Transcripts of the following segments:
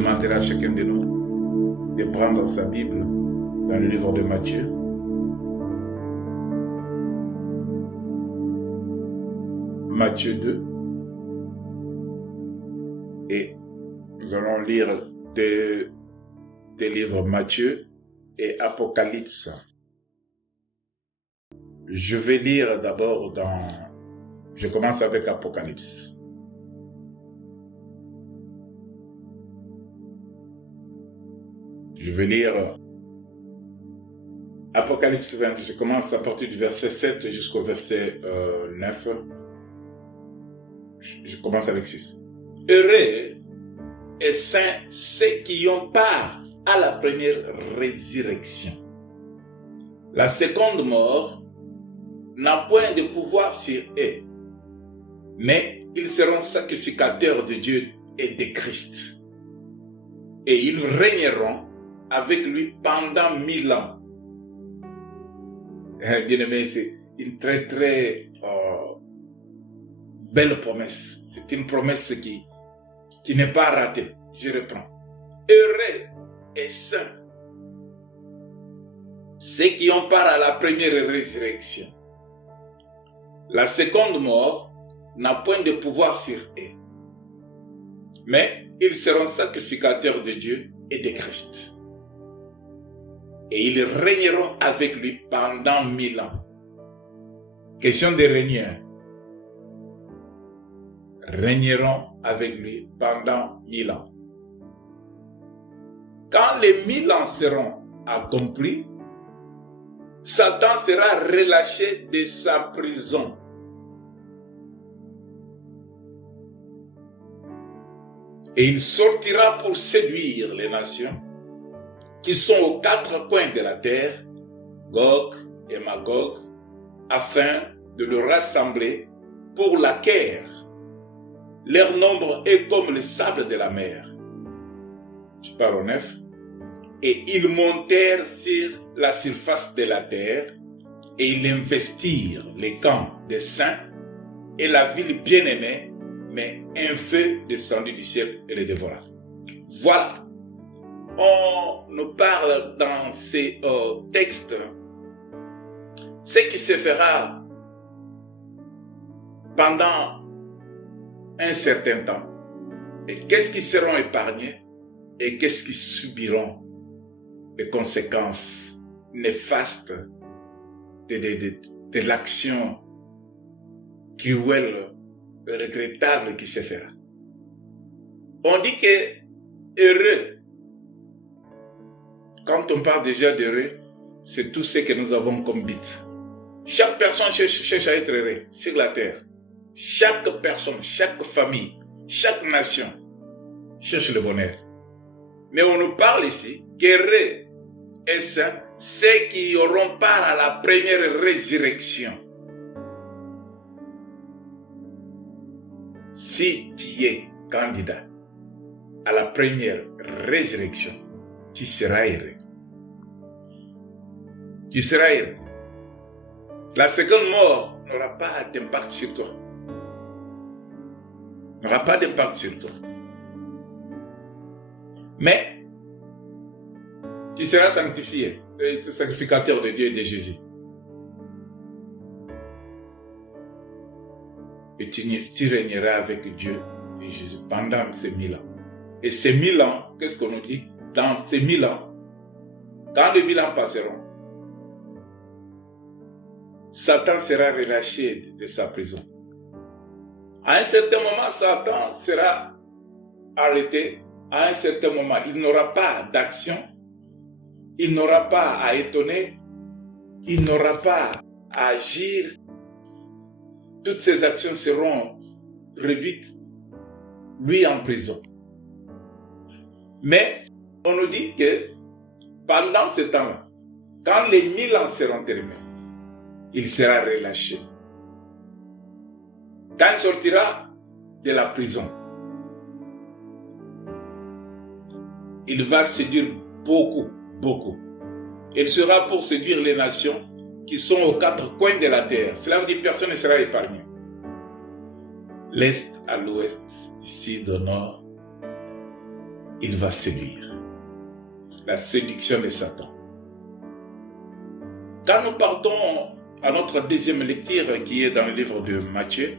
demanderai à chacun de nous de prendre sa Bible dans le livre de Matthieu. Matthieu 2. Et nous allons lire des livres Matthieu et Apocalypse. Je vais lire d'abord je commence avec Apocalypse. Je vais lire Apocalypse 20. Je commence à partir du verset 7 jusqu'au verset 9. Je commence avec 6. Heureux et saints ceux qui ont part à la première résurrection. La seconde mort n'a point de pouvoir sur eux, mais ils seront sacrificateurs de Dieu et de Christ. Et ils régneront avec lui pendant 1000 ans. Bien aimé, c'est une très très belle promesse. C'est une promesse qui n'est pas ratée. Je reprends. Heureux et saints ceux qui ont part à la première résurrection. La seconde mort n'a point de pouvoir sur eux, mais ils seront sacrificateurs de Dieu et de Christ. Et ils régneront avec lui pendant 1000 ans. Question de régner. Régneront avec lui pendant 1000 ans. Quand les 1000 ans seront accomplis, Satan sera relâché de sa prison. Et il sortira pour séduire les nations qui sont aux 4 coins de la terre, Gog et Magog, afin de le rassembler pour la guerre. Leur nombre est comme le sable de la mer. Je pars au 9. Et ils montèrent sur la surface de la terre, et ils investirent les camps des saints et la ville bien-aimée, mais un feu descendu du ciel et les dévora. Voilà. On nous parle dans ces textes ce qui se fera pendant un certain temps. Et qu'est-ce qui seront épargnés et qu'est-ce qui subiront les conséquences néfastes de l'action cruelle, regrettable qui se fera. On dit que heureux, quand on parle déjà d'heureux, c'est tout ce que nous avons comme but. Chaque personne cherche à être heureux sur la terre. Chaque personne, chaque famille, chaque nation cherche le bonheur. Mais on nous parle ici qu'heureux et saints ceux qui auront part à la première résurrection. Si tu es candidat à la première résurrection, tu seras heureux. Tu seras heureux. La seconde mort n'aura pas d'impact sur toi. N'aura pas d'impact sur toi. Mais tu seras sanctifié, sacrificateur de Dieu et de Jésus. Et tu régneras avec Dieu et Jésus pendant ces 1000 ans. Et ces 1000 ans, qu'est-ce qu'on nous dit? Dans ces 1000 ans, quand les 1000 ans passeront, Satan sera relâché de sa prison. À un certain moment, Satan sera arrêté. À un certain moment, il n'aura pas d'action. Il n'aura pas à étonner. Il n'aura pas à agir. Toutes ses actions seront réduites. Lui en prison. Mais on nous dit que pendant ce temps-là, quand les 1000 ans seront terminés, il sera relâché. Quand il sortira de la prison, il va séduire beaucoup. Il sera pour séduire les nations qui sont aux 4 coins de la terre. Cela veut dire que personne ne sera épargné. L'est à l'ouest, du sud au nord, il va séduire. La séduction de Satan. Quand nous partons à notre deuxième lecture qui est dans le livre de Matthieu,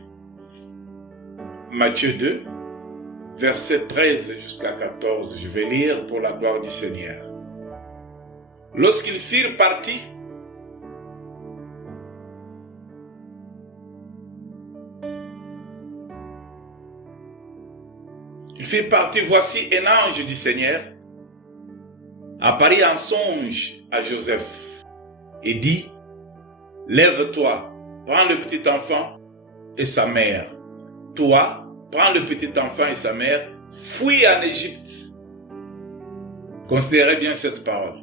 Matthieu 2, versets 13 jusqu'à 14, je vais lire pour la gloire du Seigneur. Lorsqu'ils firent partie, voici un ange du Seigneur apparut en songe à Joseph et dit, lève-toi, prends le petit enfant et sa mère. Toi, prends le petit enfant et sa mère, fuis en Égypte. Considérez bien cette parole.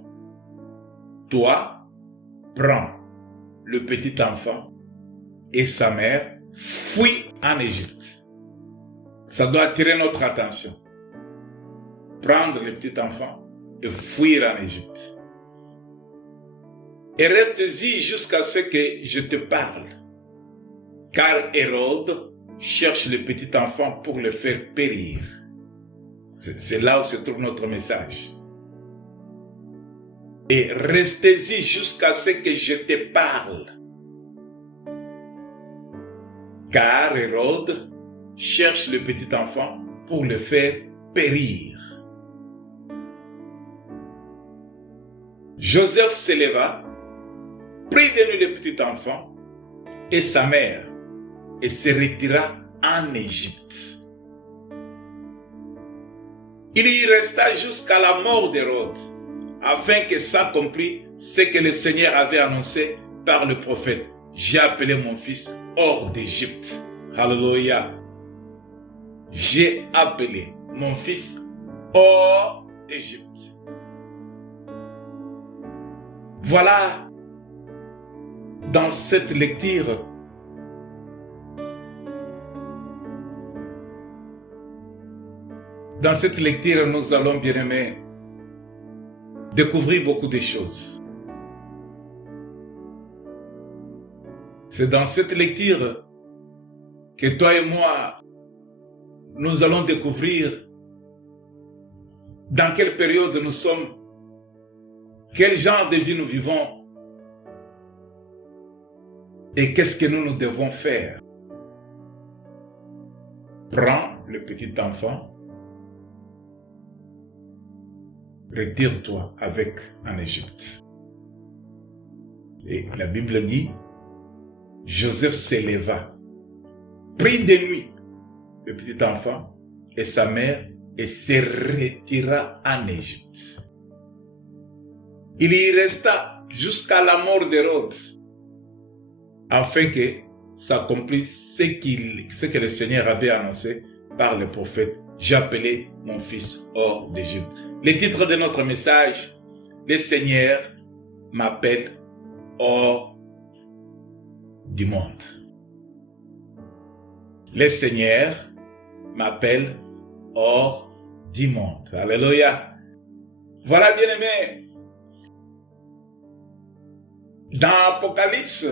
Toi, prends le petit enfant et sa mère, fuis en Égypte. Ça doit attirer notre attention. Prendre le petit enfant et fuir en Égypte. Et reste-y jusqu'à ce que je te parle. Car Hérode cherche le petit enfant pour le faire périr. C'est là où se trouve notre message. Et restez-y jusqu'à ce que je te parle. Car Hérode cherche le petit enfant pour le faire périr. Joseph s'éleva, prit de lui le petit enfant et sa mère et se retira en Égypte. Il y resta jusqu'à la mort d'Hérode, afin que s'accomplisse ce que le Seigneur avait annoncé par le prophète. J'ai appelé mon fils hors d'Égypte. Alléluia. J'ai appelé mon fils hors d'Égypte. Voilà, dans cette lecture, nous allons, bien-aimés, découvrir beaucoup de choses. C'est dans cette lecture que toi et moi, nous allons découvrir dans quelle période nous sommes, quel genre de vie nous vivons et qu'est-ce que nous devons faire. Prends le petit enfant, retire-toi avec en Égypte. Et la Bible dit, Joseph s'éleva, prit de lui le petit enfant et sa mère et se retira en Égypte. Il y resta jusqu'à la mort d'Hérode, afin que s'accomplisse ce que le Seigneur avait annoncé par le prophète. J'ai appelé mon fils hors d'Égypte. Le titre de notre message, le Seigneur m'appelle hors du monde. Le Seigneur m'appelle hors du monde. Alléluia. Voilà, bien-aimés. Dans l'Apocalypse,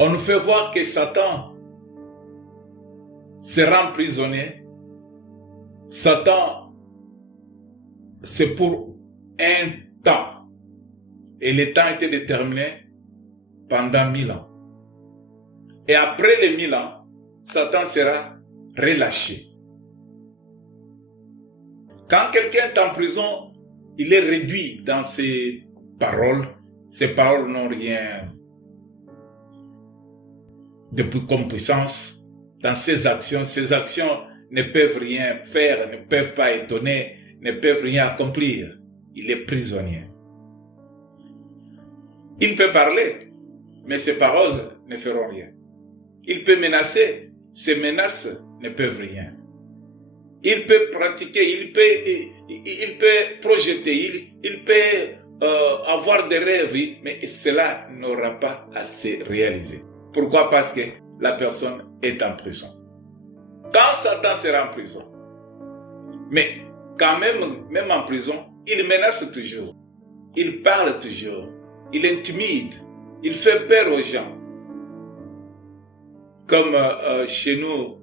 on nous fait voir que Satan sera emprisonné. Satan, c'est pour un temps. Et le temps était déterminé pendant 1000 ans. Et après les 1000 ans, Satan sera relâché. Quand quelqu'un est en prison, il est réduit dans ses paroles. Ces paroles n'ont rien de plus comme puissance. Dans ses actions ne peuvent rien faire, ne peuvent pas étonner, ne peuvent rien accomplir. Il est prisonnier. Il peut parler, mais ses paroles ne feront rien. Il peut menacer, ses menaces ne peuvent rien. Il peut pratiquer, il peut projeter, il peut avoir des rêves, mais cela n'aura pas à se réaliser. Pourquoi? Parce que la personne est en prison. Quand Satan sera en prison, mais quand même en prison, il menace toujours, il parle toujours, il intimide, il fait peur aux gens. Comme chez nous,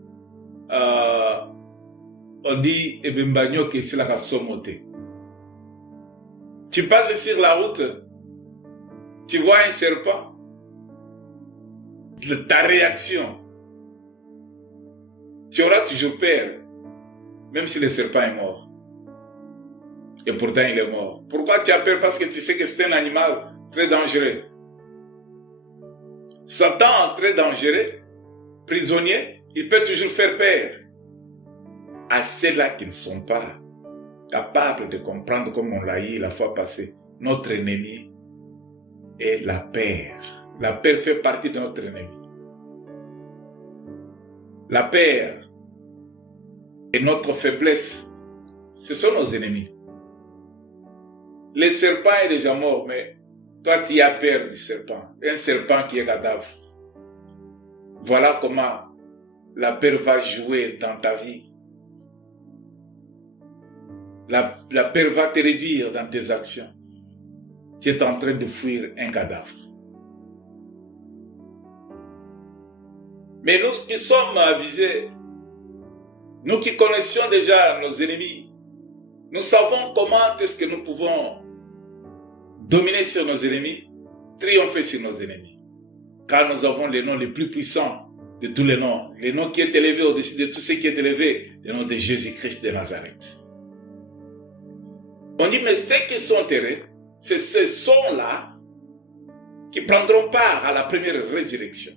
on dit Ebembagno que c'est la rasomoté. Tu passes sur la route, tu vois un serpent, ta réaction, tu auras toujours peur, même si le serpent est mort. Et pourtant il est mort. Pourquoi tu as peur? Parce que tu sais que c'est un animal très dangereux. Satan, très dangereux, prisonnier, il peut toujours faire peur à ceux-là qui ne sont pas capables de comprendre, comme on l'a dit la fois passée, notre ennemi est la peur. La peur fait partie de notre ennemi. La peur et notre faiblesse, ce sont nos ennemis. Le serpent est déjà mort, mais toi tu as peur du serpent. Un serpent qui est cadavre. Voilà comment la peur va jouer dans ta vie. La peur va te réduire dans tes actions. Tu es en train de fuir un cadavre. Mais nous qui sommes avisés, nous qui connaissions déjà nos ennemis, nous savons comment est-ce que nous pouvons dominer sur nos ennemis, triompher sur nos ennemis. Car nous avons les noms les plus puissants de tous les noms qui est élevé au-dessus de tout ce qui est élevé, le nom de Jésus-Christ de Nazareth. On dit, mais ceux qui sont terrés, c'est ces sons-là qui prendront part à la première résurrection.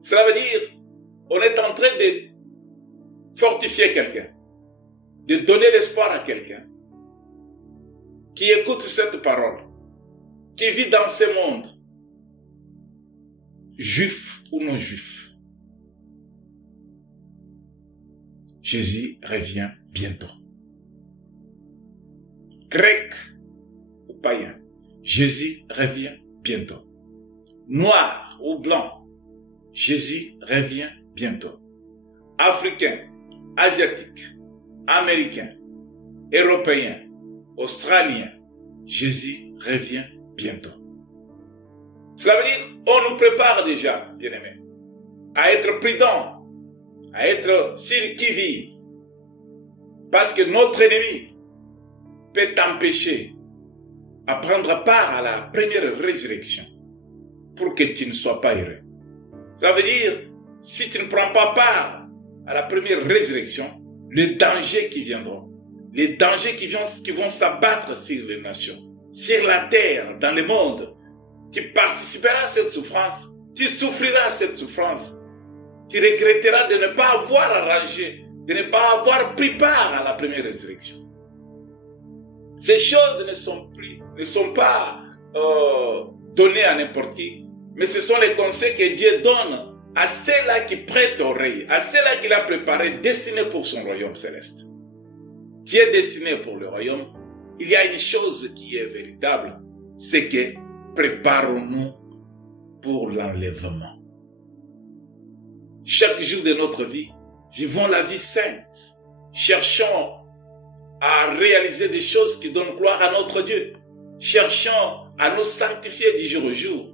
Cela veut dire, on est en train de fortifier quelqu'un, de donner l'espoir à quelqu'un qui écoute cette parole, qui vit dans ce monde, juif ou non juif. Jésus revient bientôt. Grec ou païen, Jésus revient bientôt. Noir ou blanc, Jésus revient bientôt. Africain, asiatique, américain, européen, australien, Jésus revient bientôt. Cela veut dire, on nous prépare déjà, bien-aimés, à être prudents, à être sur le qui-vive. Parce que notre ennemi peut t'empêcher à prendre part à la première résurrection pour que tu ne sois pas heureux. Cela veut dire, si tu ne prends pas part à la première résurrection, les dangers qui viendront, les dangers qui vont s'abattre sur les nations, sur la terre, dans le monde, tu participeras à cette souffrance, tu souffriras cette souffrance, tu regretteras de ne pas avoir arrangé, de ne pas avoir pris part à la première résurrection. Ces choses ne sont pas données à n'importe qui, mais ce sont les conseils que Dieu donne à ceux-là qui prêtent oreille, à ceux-là qu'il a préparés, destinés pour son royaume céleste. Tu es destiné pour le royaume. Il y a une chose qui est véritable, c'est que préparons-nous pour l'enlèvement. Chaque jour de notre vie, vivons la vie sainte. Cherchons à réaliser des choses qui donnent gloire à notre Dieu. Cherchons à nous sanctifier du jour au jour.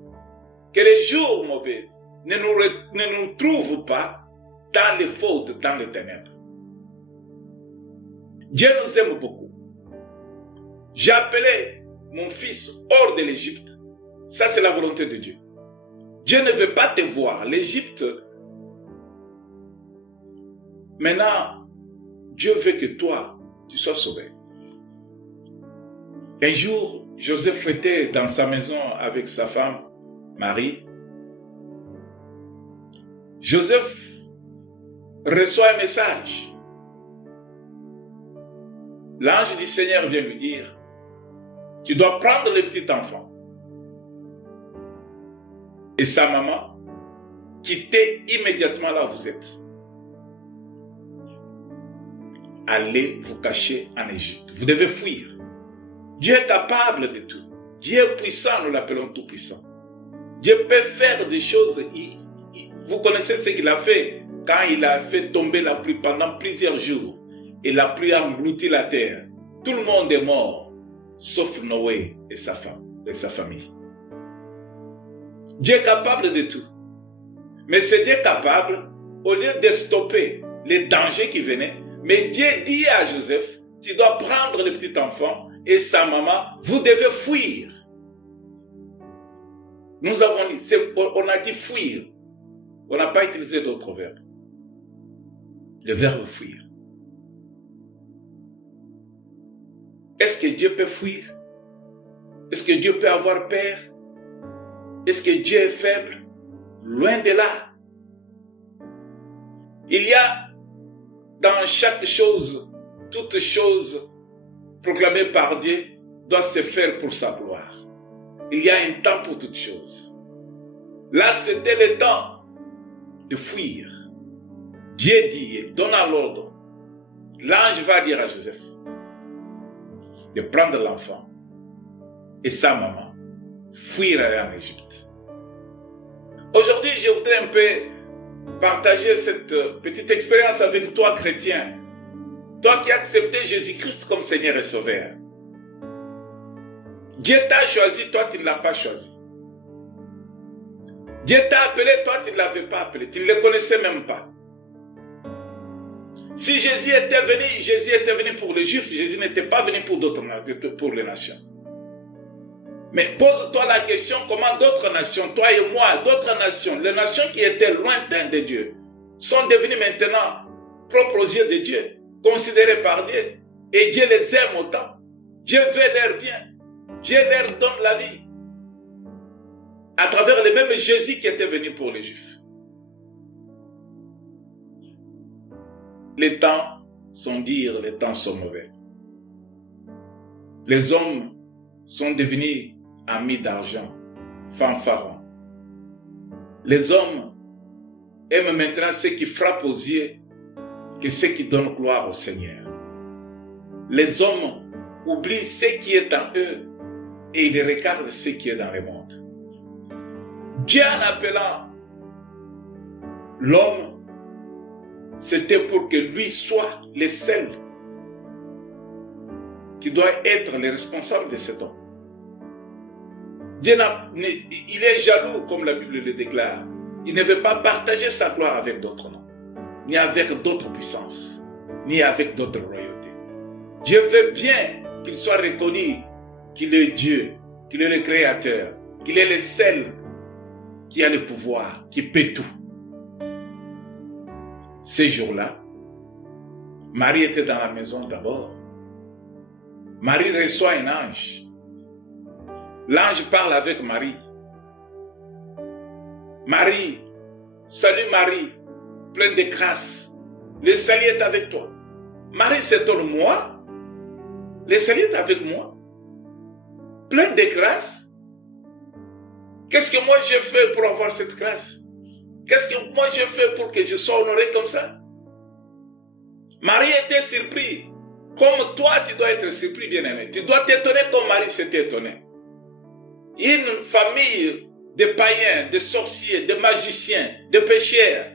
Que les jours mauvais ne nous trouvent pas dans les fautes, dans les ténèbres. Dieu nous aime beaucoup. J'ai appelé mon fils hors de l'Égypte. Ça, c'est la volonté de Dieu. Dieu ne veut pas te voir. L'Égypte, maintenant, Dieu veut que toi, tu sois sauvé. Un jour, Joseph était dans sa maison avec sa femme, Marie. Joseph reçoit un message. L'ange du Seigneur vient lui dire, tu dois prendre le petit enfant et sa maman, quittez immédiatement là où vous êtes. Allez vous cacher en Égypte. Vous devez fuir. Dieu est capable de tout. Dieu est puissant, nous l'appelons tout puissant. Dieu peut faire des choses. Vous connaissez ce qu'il a fait quand il a fait tomber la pluie pendant plusieurs jours. Et la pluie a englouti la terre. Tout le monde est mort, sauf Noé et sa femme et sa famille. Dieu est capable de tout. Mais ce Dieu capable au lieu de stopper les dangers qui venaient, mais Dieu dit à Joseph, tu dois prendre le petit enfant et sa maman, vous devez fuir. Nous avons dit, on a dit fuir. On n'a pas utilisé d'autres verbes. Le verbe fuir. Est-ce que Dieu peut fuir? Est-ce que Dieu peut avoir peur? Est-ce que Dieu est faible? Loin de là. Il y a dans chaque chose, toute chose proclamée par Dieu doit se faire pour sa gloire. Il y a un temps pour toutes choses. Là, c'était le temps de fuir. Dieu dit, il donne l'ordre. L'ange va dire à Joseph de prendre l'enfant et sa maman, fuir en Égypte. Aujourd'hui, je voudrais un peu partager cette petite expérience avec toi, chrétien. Toi qui as accepté Jésus-Christ comme Seigneur et Sauveur. Dieu t'a choisi, toi tu ne l'as pas choisi. Dieu t'a appelé, toi tu ne l'avais pas appelé, tu ne le connaissais même pas. Si Jésus était venu pour les Juifs, Jésus n'était pas venu pour d'autres, pour les nations. Mais pose-toi la question, comment d'autres nations, toi et moi, d'autres nations, les nations qui étaient lointaines de Dieu, sont devenues maintenant propres aux yeux de Dieu, considérées par Dieu, et Dieu les aime autant. Dieu veut leur bien. Dieu leur donne la vie. À travers le même Jésus qui était venu pour les Juifs. Les temps sont durs, les temps sont mauvais. Les hommes sont devenus amis d'argent, fanfarons. Les hommes aiment maintenant ceux qui frappent aux yeux que ceux qui donnent gloire au Seigneur. Les hommes oublient ce qui est en eux et ils regardent ce qui est dans le monde. Dieu en appelant l'homme, c'était pour que lui soit le seul qui doit être le responsable de cet homme. Dieu il est jaloux, comme la Bible le déclare. Il ne veut pas partager sa gloire avec d'autres noms, ni avec d'autres puissances, ni avec d'autres royautés. Dieu veut bien qu'il soit reconnu qu'il est Dieu, qu'il est le Créateur, qu'il est le seul qui a le pouvoir, qui peut tout. Ces jours-là, Marie était dans la maison d'abord. Marie reçoit un ange. L'ange parle avec Marie. Marie, salut Marie, pleine de grâce. Le salut est avec toi. Marie s'étonne, moi? Le salut est avec moi? Pleine de grâce? Qu'est-ce que moi j'ai fait pour avoir cette grâce? Qu'est-ce que moi j'ai fait pour que je sois honoré comme ça? Marie était surprise. Comme toi, tu dois être surpris, bien-aimé. Tu dois t'étonner comme Marie s'était étonnée. Une famille de païens, de sorciers, de magiciens, de pécheurs,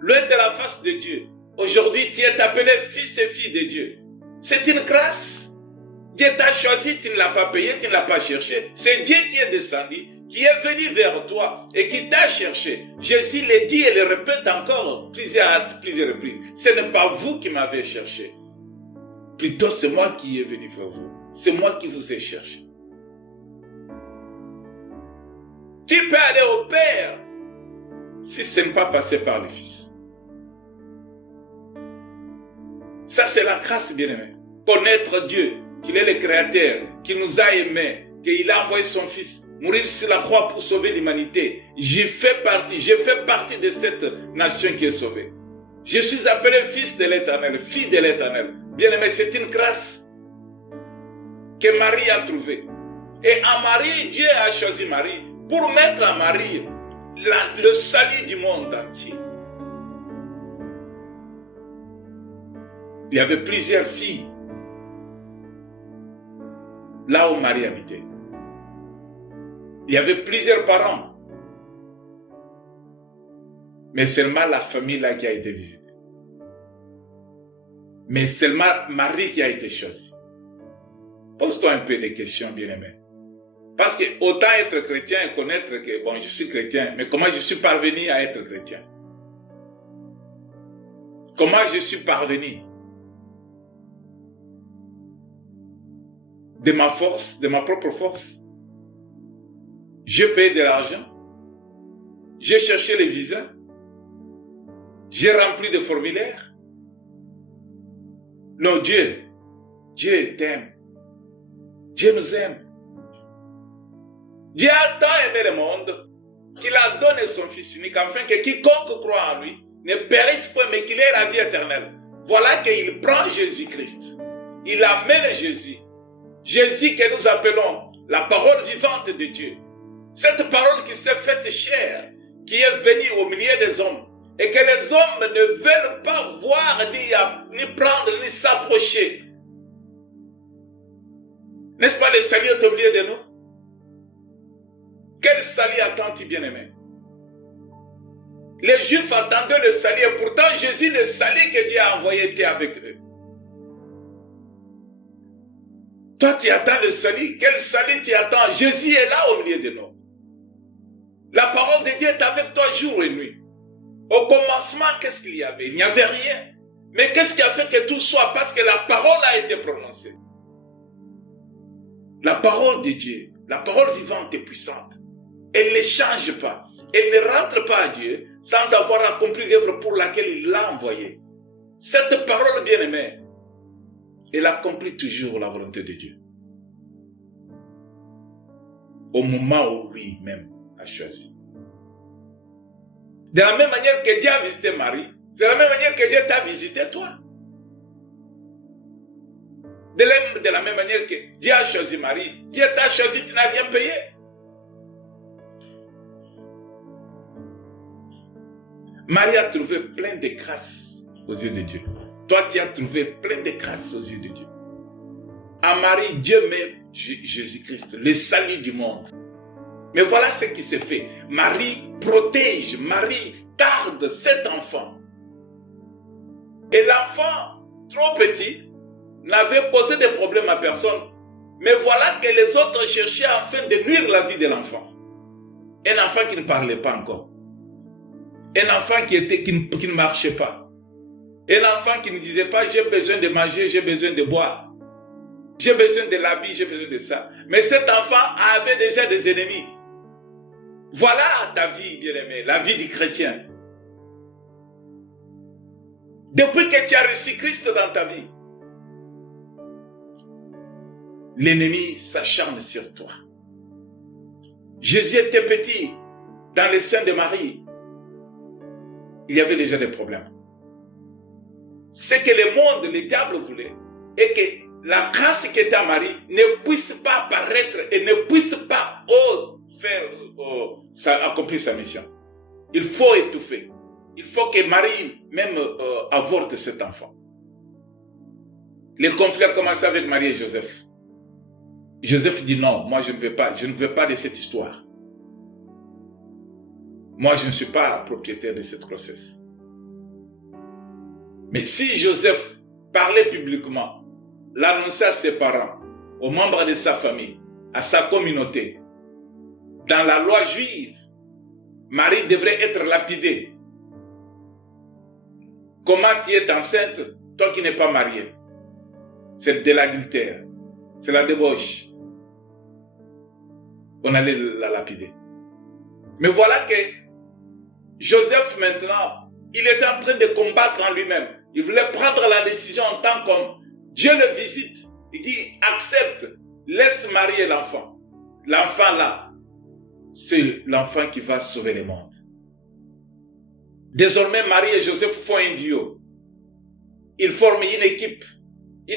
loin de la face de Dieu. Aujourd'hui, tu es appelé fils et fille de Dieu. C'est une grâce. Dieu t'a choisi, tu ne l'as pas payé, tu ne l'as pas cherché. C'est Dieu qui est descendu, qui est venu vers toi et qui t'a cherché. Jésus le dit et le répète encore plusieurs reprises. Ce n'est pas vous qui m'avez cherché. Plutôt, c'est moi qui est venu vers vous. C'est moi qui vous ai cherché. Qui peut aller au Père si ce n'est pas passé par le Fils? Ça, c'est la grâce, bien-aimé. Connaître Dieu, qu'il est le Créateur, qu'il nous a aimés, qu'il a envoyé son Fils mourir sur la croix pour sauver l'humanité. Je fais partie de cette nation qui est sauvée. Je suis appelé fils de l'Éternel, fille de l'Éternel. Bien-aimé, c'est une grâce que Marie a trouvée. Et en Marie, Dieu a choisi Marie pour mettre à Marie le salut du monde entier. Il y avait plusieurs filles là où Marie habitait. Il y avait plusieurs parents. Mais seulement la famille là qui a été visitée. Mais seulement Marie qui a été choisie. Pose-toi un peu des questions, bien-aimé. Parce que autant être chrétien et connaître que, bon, je suis chrétien, mais comment je suis parvenu à être chrétien? Comment je suis parvenu? De ma force, de ma propre force. J'ai payé de l'argent. J'ai cherché les visas. J'ai rempli des formulaires. Non, Dieu t'aime. Dieu nous aime. Dieu a tant aimé le monde qu'il a donné son Fils unique afin que quiconque croit en lui ne périsse point mais qu'il ait la vie éternelle. Voilà qu'il prend Jésus-Christ. Il amène Jésus. Jésus que nous appelons la parole vivante de Dieu. Cette parole qui s'est faite chair, qui est venue au milieu des hommes et que les hommes ne veulent pas voir, ni prendre, ni s'approcher. N'est-ce pas le salut est au milieu de nous? Quel salut attends-tu, bien-aimé? Les Juifs attendaient le salut et pourtant Jésus, le salut que Dieu a envoyé, était avec eux. Toi, tu attends le salut. Quel salut tu attends? Jésus est là au milieu de nous. La parole de Dieu est avec toi jour et nuit. Au commencement, qu'est-ce qu'il y avait? Il n'y avait rien. Mais qu'est-ce qui a fait que tout soit? Parce que la parole a été prononcée. La parole de Dieu, la parole vivante et puissante, elle ne change pas. Elle ne rentre pas à Dieu sans avoir accompli l'œuvre pour laquelle il l'a envoyée. Cette parole bien-aimée, elle accomplit toujours la volonté de Dieu. Au moment où lui-même a choisi. De la même manière que Dieu a visité Marie, c'est la même manière que Dieu t'a visité toi. De la même manière que Dieu a choisi Marie, Dieu t'a choisi, tu n'as rien payé. Marie a trouvé plein de grâce aux yeux de Dieu. Toi, tu as trouvé plein de grâce aux yeux de Dieu. À Marie, Dieu met Jésus-Christ, le salut du monde. Mais voilà ce qui s'est fait. Marie protège, Marie garde cet enfant. Et l'enfant, trop petit, n'avait posé de problème à personne. Mais voilà que les autres cherchaient afin de nuire la vie de l'enfant. Un enfant qui ne parlait pas encore. Un enfant qui ne marchait pas. Un enfant qui ne disait pas, j'ai besoin de manger, j'ai besoin de boire. J'ai besoin de l'habit, j'ai besoin de ça. Mais cet enfant avait déjà des ennemis. Voilà ta vie, bien-aimé, la vie du chrétien. Depuis que tu as reçu Christ dans ta vie, l'ennemi s'acharne sur toi. Jésus était petit dans le sein de Marie. Il y avait déjà des problèmes. Ce que le monde, le diable voulait, est que la grâce qui était à Marie ne puisse pas apparaître et ne puisse pas accomplir sa mission. Il faut étouffer. Il faut que Marie même avorte cet enfant. Le conflit a commencé avec Marie et Joseph. Joseph dit non, moi je ne veux pas de cette histoire. Moi je ne suis pas propriétaire de cette grossesse. Mais si Joseph parlait publiquement, l'annonçait à ses parents, aux membres de sa famille, à sa communauté, dans la loi juive, Marie devrait être lapidée. Comment tu es enceinte, toi qui n'es pas marié? C'est de l'adultère, c'est la débauche. On allait la lapider. Mais voilà que Joseph maintenant, il était en train de combattre en lui-même. Il voulait prendre la décision en tant qu'homme. Dieu le visite. Il dit, accepte, laisse marier l'enfant. L'enfant là, c'est l'enfant qui va sauver le monde. Désormais, Marie et Joseph font un duo. Ils forment une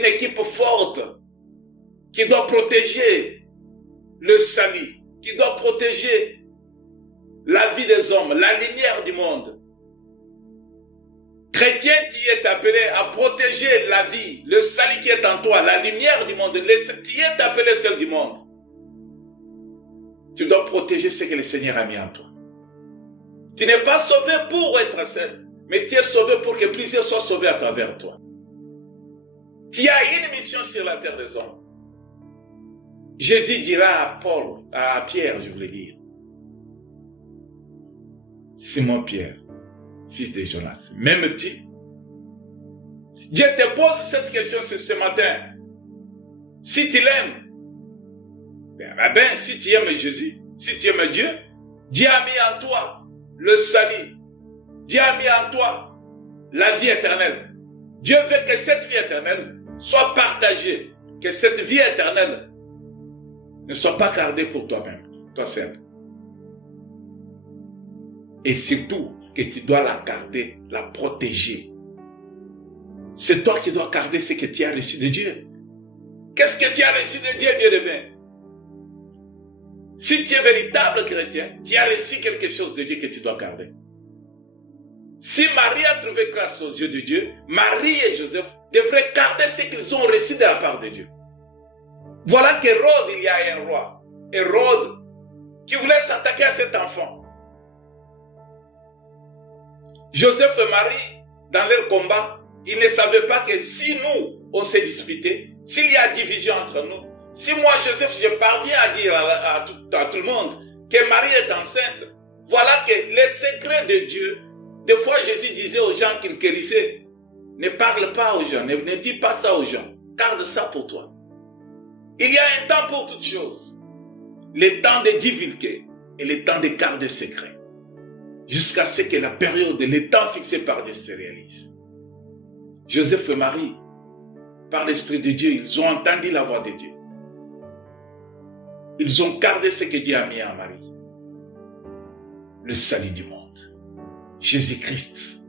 équipe forte qui doit protéger le salut, qui doit protéger la vie des hommes, la lumière du monde. Chrétien, tu es appelé à protéger la vie, le salut qui est en toi, la lumière du monde. Tu es appelé celle du monde. Tu dois protéger ce que le Seigneur a mis en toi. Tu n'es pas sauvé pour être seul, mais tu es sauvé pour que plusieurs soient sauvés à travers toi. Tu as une mission sur la terre des hommes. Jésus dira à Pierre, je voulais dire, Simon Pierre, fils de Jonas, m'aimes-tu? Dieu te pose cette question ce matin. Si tu l'aimes, si tu aimes Jésus, si tu aimes Dieu, Dieu a mis en toi le salut. Dieu a mis en toi la vie éternelle. Dieu veut que cette vie éternelle soit partagée, que cette vie éternelle ne soit pas gardée pour toi-même, toi seul. Et surtout que tu dois la garder, la protéger. C'est toi qui dois garder ce que tu as reçu de Dieu. Qu'est-ce que tu as reçu de Dieu, bien-aimé? Si tu es véritable chrétien, tu as reçu quelque chose de Dieu que tu dois garder. Si Marie a trouvé grâce aux yeux de Dieu, Marie et Joseph devraient garder ce qu'ils ont reçu de la part de Dieu. Voilà qu'Hérode, il y a un roi, Hérode, qui voulait s'attaquer à cet enfant. Joseph et Marie, dans leur combat, ils ne savaient pas que si nous, on s'est disputé, s'il y a division entre nous, si moi, Joseph, je parviens à dire à tout le monde que Marie est enceinte, voilà que les secrets de Dieu, des fois Jésus disait aux gens qu'il guérissait, ne parle pas aux gens, ne dis pas ça aux gens, garde ça pour toi. Il y a un temps pour toutes choses, le temps de divulguer et le temps de garder secret, jusqu'à ce que la période et le temps fixé par Dieu se réalise. Joseph et Marie, par l'Esprit de Dieu, ils ont entendu la voix de Dieu. Ils ont gardé ce que Dieu a mis en Marie. Le salut du monde. Jésus-Christ.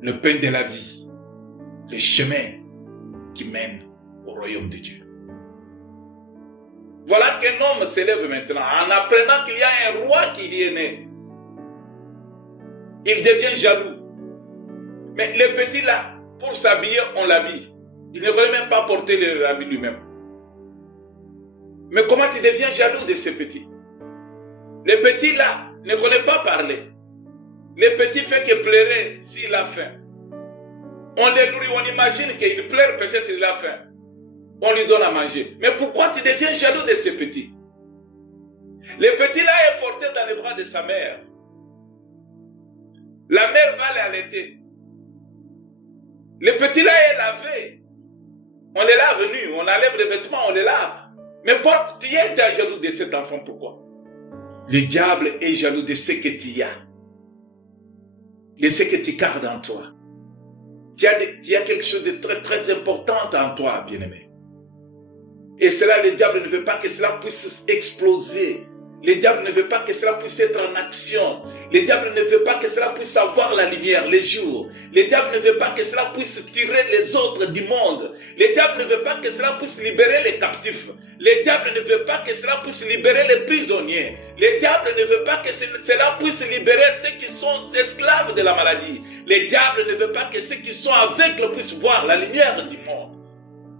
Le pain de la vie. Le chemin qui mène au royaume de Dieu. Voilà qu'un homme s'élève maintenant en apprenant qu'il y a un roi qui est né. Il devient jaloux. Mais le petit là, pour s'habiller, on l'habille. Il ne voulait même pas porter l'habit lui-même. Mais comment tu deviens jaloux de ce petit? Le petit là ne connaît pas parler. Le petit fait que pleurer s'il a faim. On le nourrit, on imagine qu'il pleure, peut-être il a faim. On lui donne à manger. Mais pourquoi tu deviens jaloux de ce petit? Le petit là est porté dans les bras de sa mère. La mère va l'allaiter. Le petit là est lavé. On les lave nus, on enlève les vêtements, on les lave. Mais pourquoi tu es jaloux de cet enfant? Pourquoi? Le diable est jaloux de ce que tu as. De ce que tu gardes en toi. Tu as quelque chose de très très important en toi, bien-aimé. Et cela, le diable ne veut pas que cela puisse exploser. Le diable ne veut pas que cela puisse être en action. Le diable ne veut pas que cela puisse avoir la lumière, les jours. Le diable ne veut pas que cela puisse tirer les autres du monde. Le diable ne veut pas que cela puisse libérer les captifs. Le diable ne veut pas que cela puisse libérer les prisonniers. Le diable ne veut pas que cela puisse libérer ceux qui sont esclaves de la maladie. Le diable ne veut pas que ceux qui sont aveugles puissent voir la lumière du monde.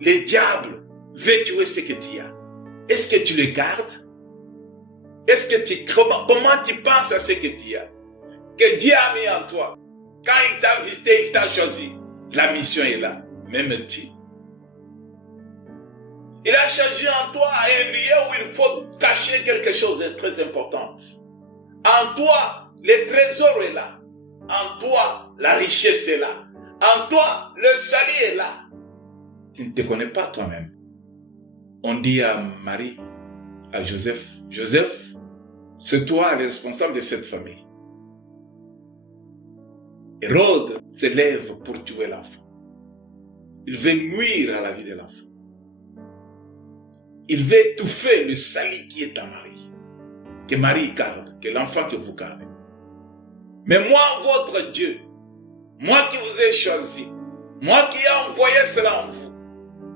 Le diable veut tuer ce que tu as. Est-ce que tu le gardes? Est-ce que comment tu penses à ce que tu as? Que Dieu a mis en toi. Quand il t'a visité, il t'a choisi. La mission est là. M'aimes-tu? Il a changé en toi un lieu où il faut cacher quelque chose de très important. En toi, le trésor est là. En toi, la richesse est là. En toi, le salut est là. Tu ne te connais pas toi-même. On dit à Marie, à Joseph, Joseph, c'est toi le responsable de cette famille. Hérode se lève pour tuer l'enfant. Il veut nuire à la vie de l'enfant. Il veut étouffer le salut qui est en Marie. Que Marie garde, que l'enfant que vous gardez. Mais moi, votre Dieu, moi qui vous ai choisi, moi qui ai envoyé cela en vous,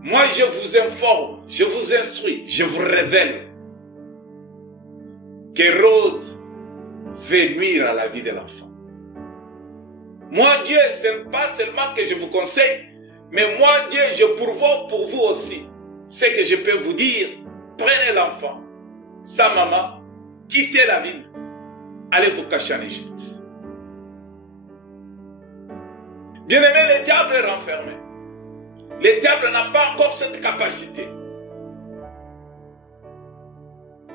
moi je vous informe, je vous instruis, je vous révèle qu'Hérode veut nuire à la vie de l'enfant. Moi, Dieu, ce n'est pas seulement que je vous conseille, mais moi, Dieu, je pourvois pour vous aussi. Ce que je peux vous dire, prenez l'enfant, sa maman, quittez la ville, allez vous cacher en Égypte. Bien-aimé, le diable est renfermé. Le diable n'a pas encore cette capacité.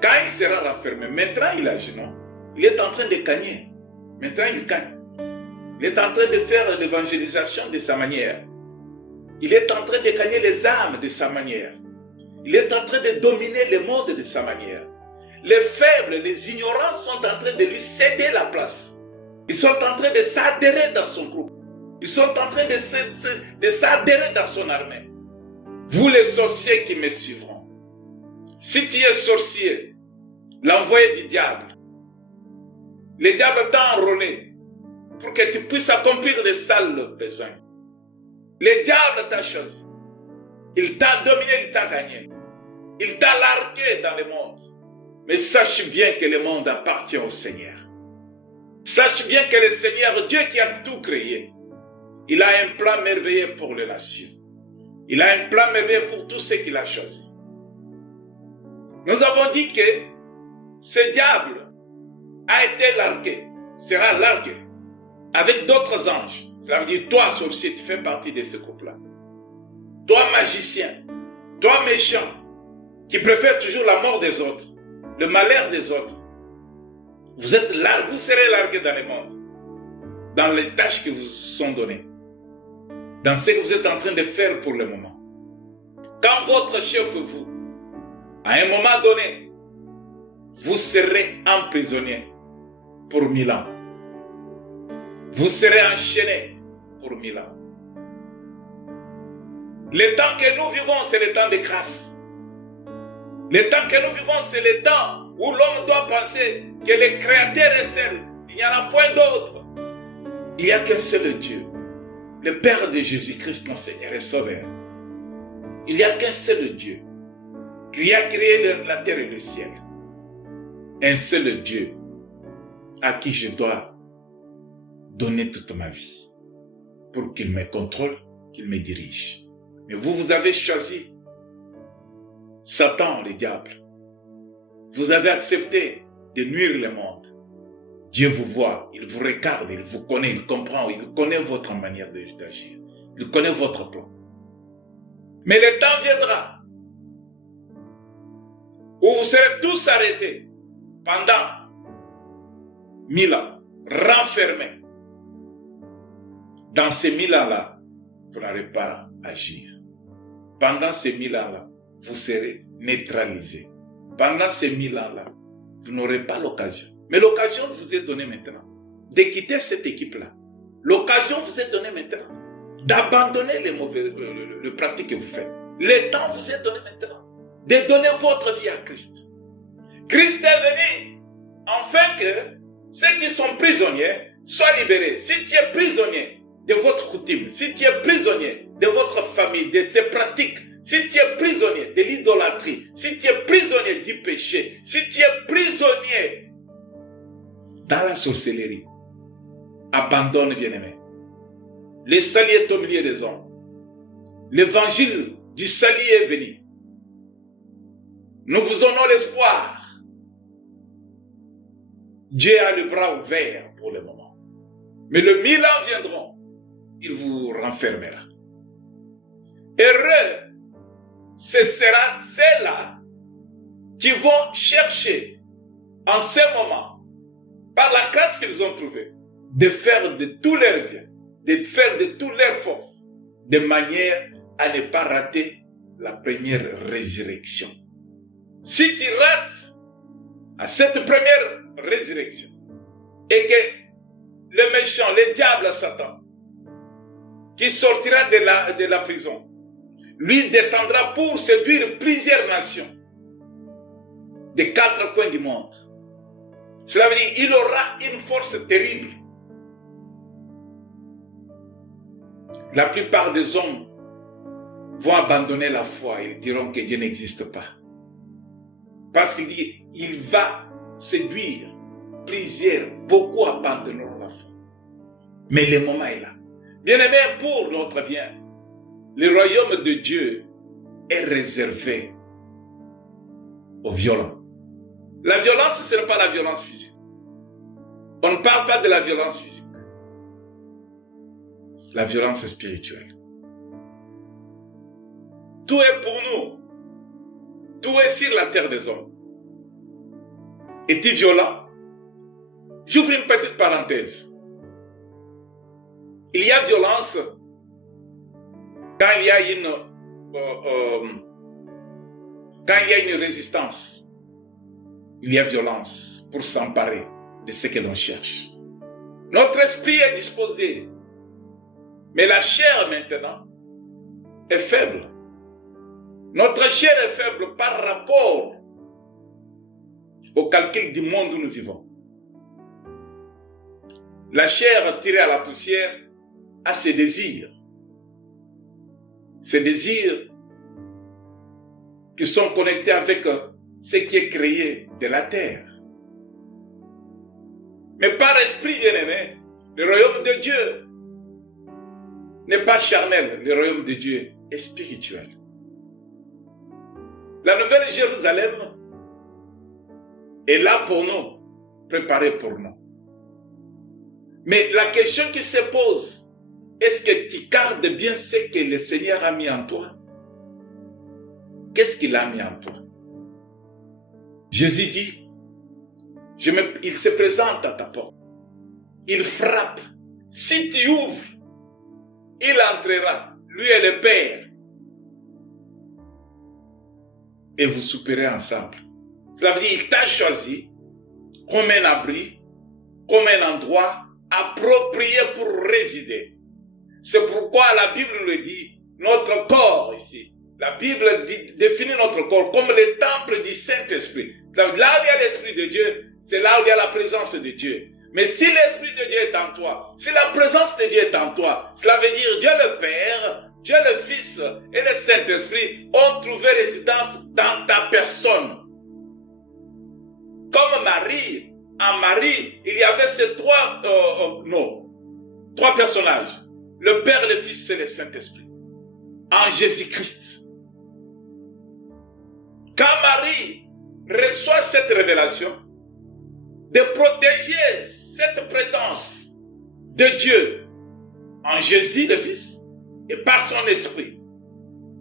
Quand il sera renfermé, maintenant il agit, non? Il est en train de gagner. Maintenant il gagne. Il est en train de faire l'évangélisation de sa manière. Il est en train de gagner les âmes de sa manière. Il est en train de dominer le monde de sa manière. Les faibles, les ignorants sont en train de lui céder la place. Ils sont en train de s'adhérer dans son groupe. Ils sont en train de s'adhérer dans son armée. Vous les sorciers qui me suivront. Si tu es sorcier, l'envoyé du diable, le diable t'a enrôlé pour que tu puisses accomplir les sales besoins. Le diable t'a choisi. Il t'a dominé, il t'a gagné. Il t'a largué dans le monde. Mais sache bien que le monde appartient au Seigneur. Sache bien que le Seigneur, Dieu qui a tout créé, il a un plan merveilleux pour les nations. Il a un plan merveilleux pour tous ceux qu'il a choisis. Nous avons dit que ce diable a été largué, sera largué avec d'autres anges. Ça veut dire, toi, sorcier, tu fais partie de ce groupe-là. Toi, magicien, toi, méchant, qui préfère toujours la mort des autres, le malheur des autres. Vous êtes là, vous serez largué dans le monde, dans les tâches qui vous sont données, dans ce que vous êtes en train de faire pour le moment. Quand votre chef vous, à un moment donné, vous serez emprisonné pour 1000 ans. Vous serez enchaîné pour 1000 ans. Le temps que nous vivons, c'est le temps de grâce. Le temps que nous vivons, c'est le temps où l'homme doit penser que le Créateur est seul. Il n'y en a point d'autre. Il n'y a qu'un seul Dieu, le Père de Jésus-Christ, mon Seigneur et Sauveur. Il n'y a qu'un seul Dieu qui a créé la terre et le ciel. Un seul Dieu à qui je dois donner toute ma vie pour qu'il me contrôle, qu'il me dirige. Mais vous, vous avez choisi Satan, le diable. Vous avez accepté de nuire le monde. Dieu vous voit, il vous regarde, il vous connaît, il comprend, il connaît votre manière d'agir. Il connaît votre plan. Mais le temps viendra où vous serez tous arrêtés pendant 1000 ans, renfermés. Dans ces 1000 ans-là, vous n'allez pas agir. Pendant ces 1000 ans-là, vous serez neutralisés. Pendant ces 1000 ans-là, vous n'aurez pas l'occasion. Mais l'occasion vous est donnée maintenant de quitter cette équipe-là. L'occasion vous est donnée maintenant d'abandonner les pratiques que vous faites. Le temps vous est donné maintenant de donner votre vie à Christ. Christ est venu afin que ceux qui sont prisonniers soient libérés. Si tu es prisonnier de votre coutume, si tu es prisonnier de votre famille, de ses pratiques, si tu es prisonnier de l'idolâtrie, si tu es prisonnier du péché, si tu es prisonnier dans la sorcellerie, abandonne, bien-aimé. Le salut est au milieu des hommes. L'évangile du salut est venu. Nous vous donnons l'espoir. Dieu a le bras ouvert pour le moment. Mais le 1000 ans viendront, il vous renfermera. Heureux, ce sera ceux-là qui vont chercher en ce moment, par la grâce qu'ils ont trouvée, de faire de tous leurs biens, de faire de toutes leurs forces, de manière à ne pas rater la première résurrection. Si tu rates à cette première résurrection et que le méchant, le diable Satan, qui sortira de la prison, lui descendra pour séduire plusieurs nations des 4 coins du monde. Cela veut dire qu'il aura une force terrible. La plupart des hommes vont abandonner la foi. Ils diront que Dieu n'existe pas. Parce qu'il dit, il va séduire plusieurs, beaucoup abandonneront la foi. Mais le moment est là. Bien-aimé, pour notre bien, le royaume de Dieu est réservé aux violents. La violence, ce n'est pas la violence physique. On ne parle pas de la violence physique. La violence spirituelle. Tout est pour nous. Tout est sur la terre des hommes. Es-tu violent? J'ouvre une petite parenthèse. Il y a violence quand il y a une résistance. Il y a violence pour s'emparer de ce que l'on cherche. Notre esprit est disposé, mais la chair maintenant est faible. Notre chair est faible par rapport au calcul du monde où nous vivons. La chair tirée à la poussière a ses désirs. Ces désirs qui sont connectés avec ce qui est créé de la terre. Mais par esprit bien-aimé, le royaume de Dieu n'est pas charnel, le royaume de Dieu est spirituel. La nouvelle Jérusalem est là pour nous, préparée pour nous. Mais la question qui se pose, est-ce que tu gardes bien ce que le Seigneur a mis en toi? Qu'est-ce qu'il a mis en toi? Jésus dit, il se présente à ta porte. Il frappe. Si tu ouvres, il entrera. Lui et le Père. Et vous souperez ensemble. Cela veut dire qu'il t'a choisi comme un abri, comme un endroit approprié pour résider. C'est pourquoi la Bible le dit, notre corps ici. La Bible définit notre corps comme le temple du Saint-Esprit. Là où il y a l'Esprit de Dieu, c'est là où il y a la présence de Dieu. Mais si l'Esprit de Dieu est en toi, si la présence de Dieu est en toi, cela veut dire Dieu le Père, Dieu le Fils et le Saint-Esprit ont trouvé résidence dans ta personne. Comme Marie, en Marie, il y avait ces trois personnages. Le Père, le Fils et le Saint-Esprit. En Jésus-Christ. Quand Marie reçoit cette révélation, de protéger cette présence de Dieu en Jésus le Fils et par son esprit,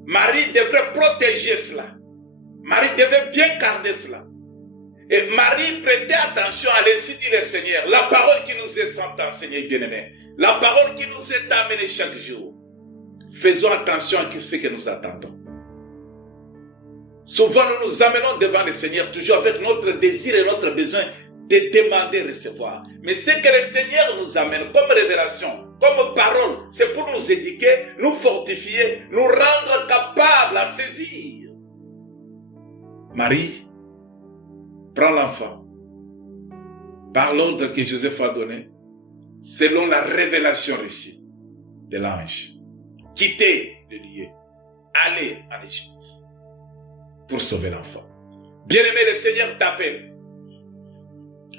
Marie devrait protéger cela. Marie devait bien garder cela. Et Marie prêtait attention à l'insi dit le Seigneur, la parole qui nous est enseignée, bien-aimés, la parole qui nous est amenée chaque jour. Faisons attention à ce que nous attendons. Souvent, nous nous amenons devant le Seigneur, toujours avec notre désir et notre besoin de demander, recevoir. Mais ce que le Seigneur nous amène comme révélation, comme parole, c'est pour nous éduquer, nous fortifier, nous rendre capables à saisir. Marie prend l'enfant par l'ordre que Joseph a donné, selon la révélation reçue de l'ange. Quittez le lieu, allez en Égypte pour sauver l'enfant. Bien-aimé, le Seigneur t'appelle.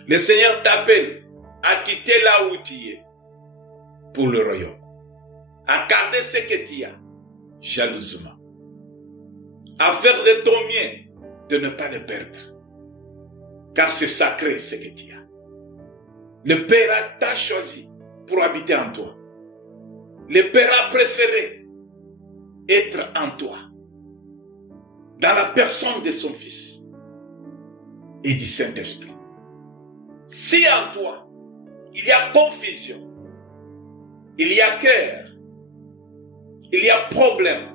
Le Seigneur t'appelle à quitter là où tu es pour le royaume. À garder ce que tu as jalousement. À faire de ton mieux de ne pas le perdre. Car c'est sacré ce que tu as. Le Père t'a choisi pour habiter en toi. Le Père a préféré être en toi. Dans la personne de son Fils et du Saint-Esprit. Si en toi, il y a confusion, il y a cœur, il y a problème,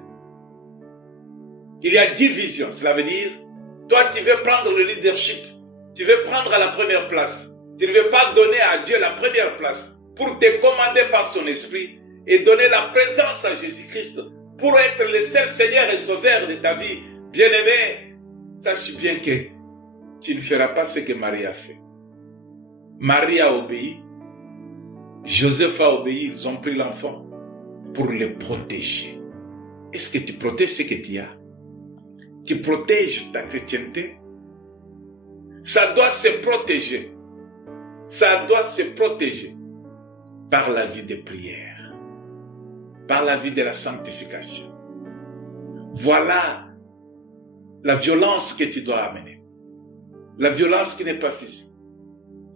il y a division, cela veut dire, toi tu veux prendre le leadership, tu veux prendre la première place, tu ne veux pas donner à Dieu la première place pour te commander par son esprit et donner la présence à Jésus-Christ pour être le seul Seigneur et Sauveur de ta vie. Bien-aimé, sache bien que tu ne feras pas ce que Marie a fait. Marie a obéi, Joseph a obéi, ils ont pris l'enfant pour le protéger. Est-ce que tu protèges ce que tu as? Tu protèges ta chrétienté? Ça doit se protéger. Ça doit se protéger par la vie de prière, par la vie de la sanctification. Voilà la violence que tu dois amener. La violence qui n'est pas physique.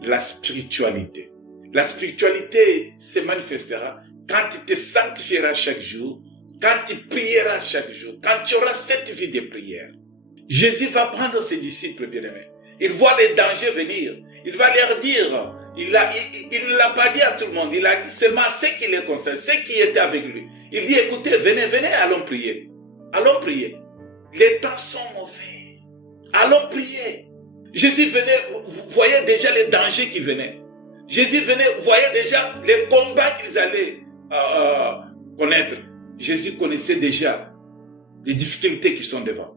La spiritualité. La spiritualité se manifestera quand tu te sanctifieras chaque jour, quand tu prieras chaque jour, quand tu auras cette vie de prière. Jésus va prendre ses disciples bien-aimés. Il voit les dangers venir. Il va leur dire, Il ne l'a pas dit à tout le monde. Il a dit seulement ceux qui les concernent, ceux qui étaient avec lui. Il dit, écoutez, venez, allons prier. Allons prier. Les temps sont mauvais. Allons prier. Jésus venait, vous voyez déjà les dangers qui venaient. Jésus venait, vous voyez déjà les combats qu'ils allaient connaître. Jésus connaissait déjà les difficultés qui sont devant.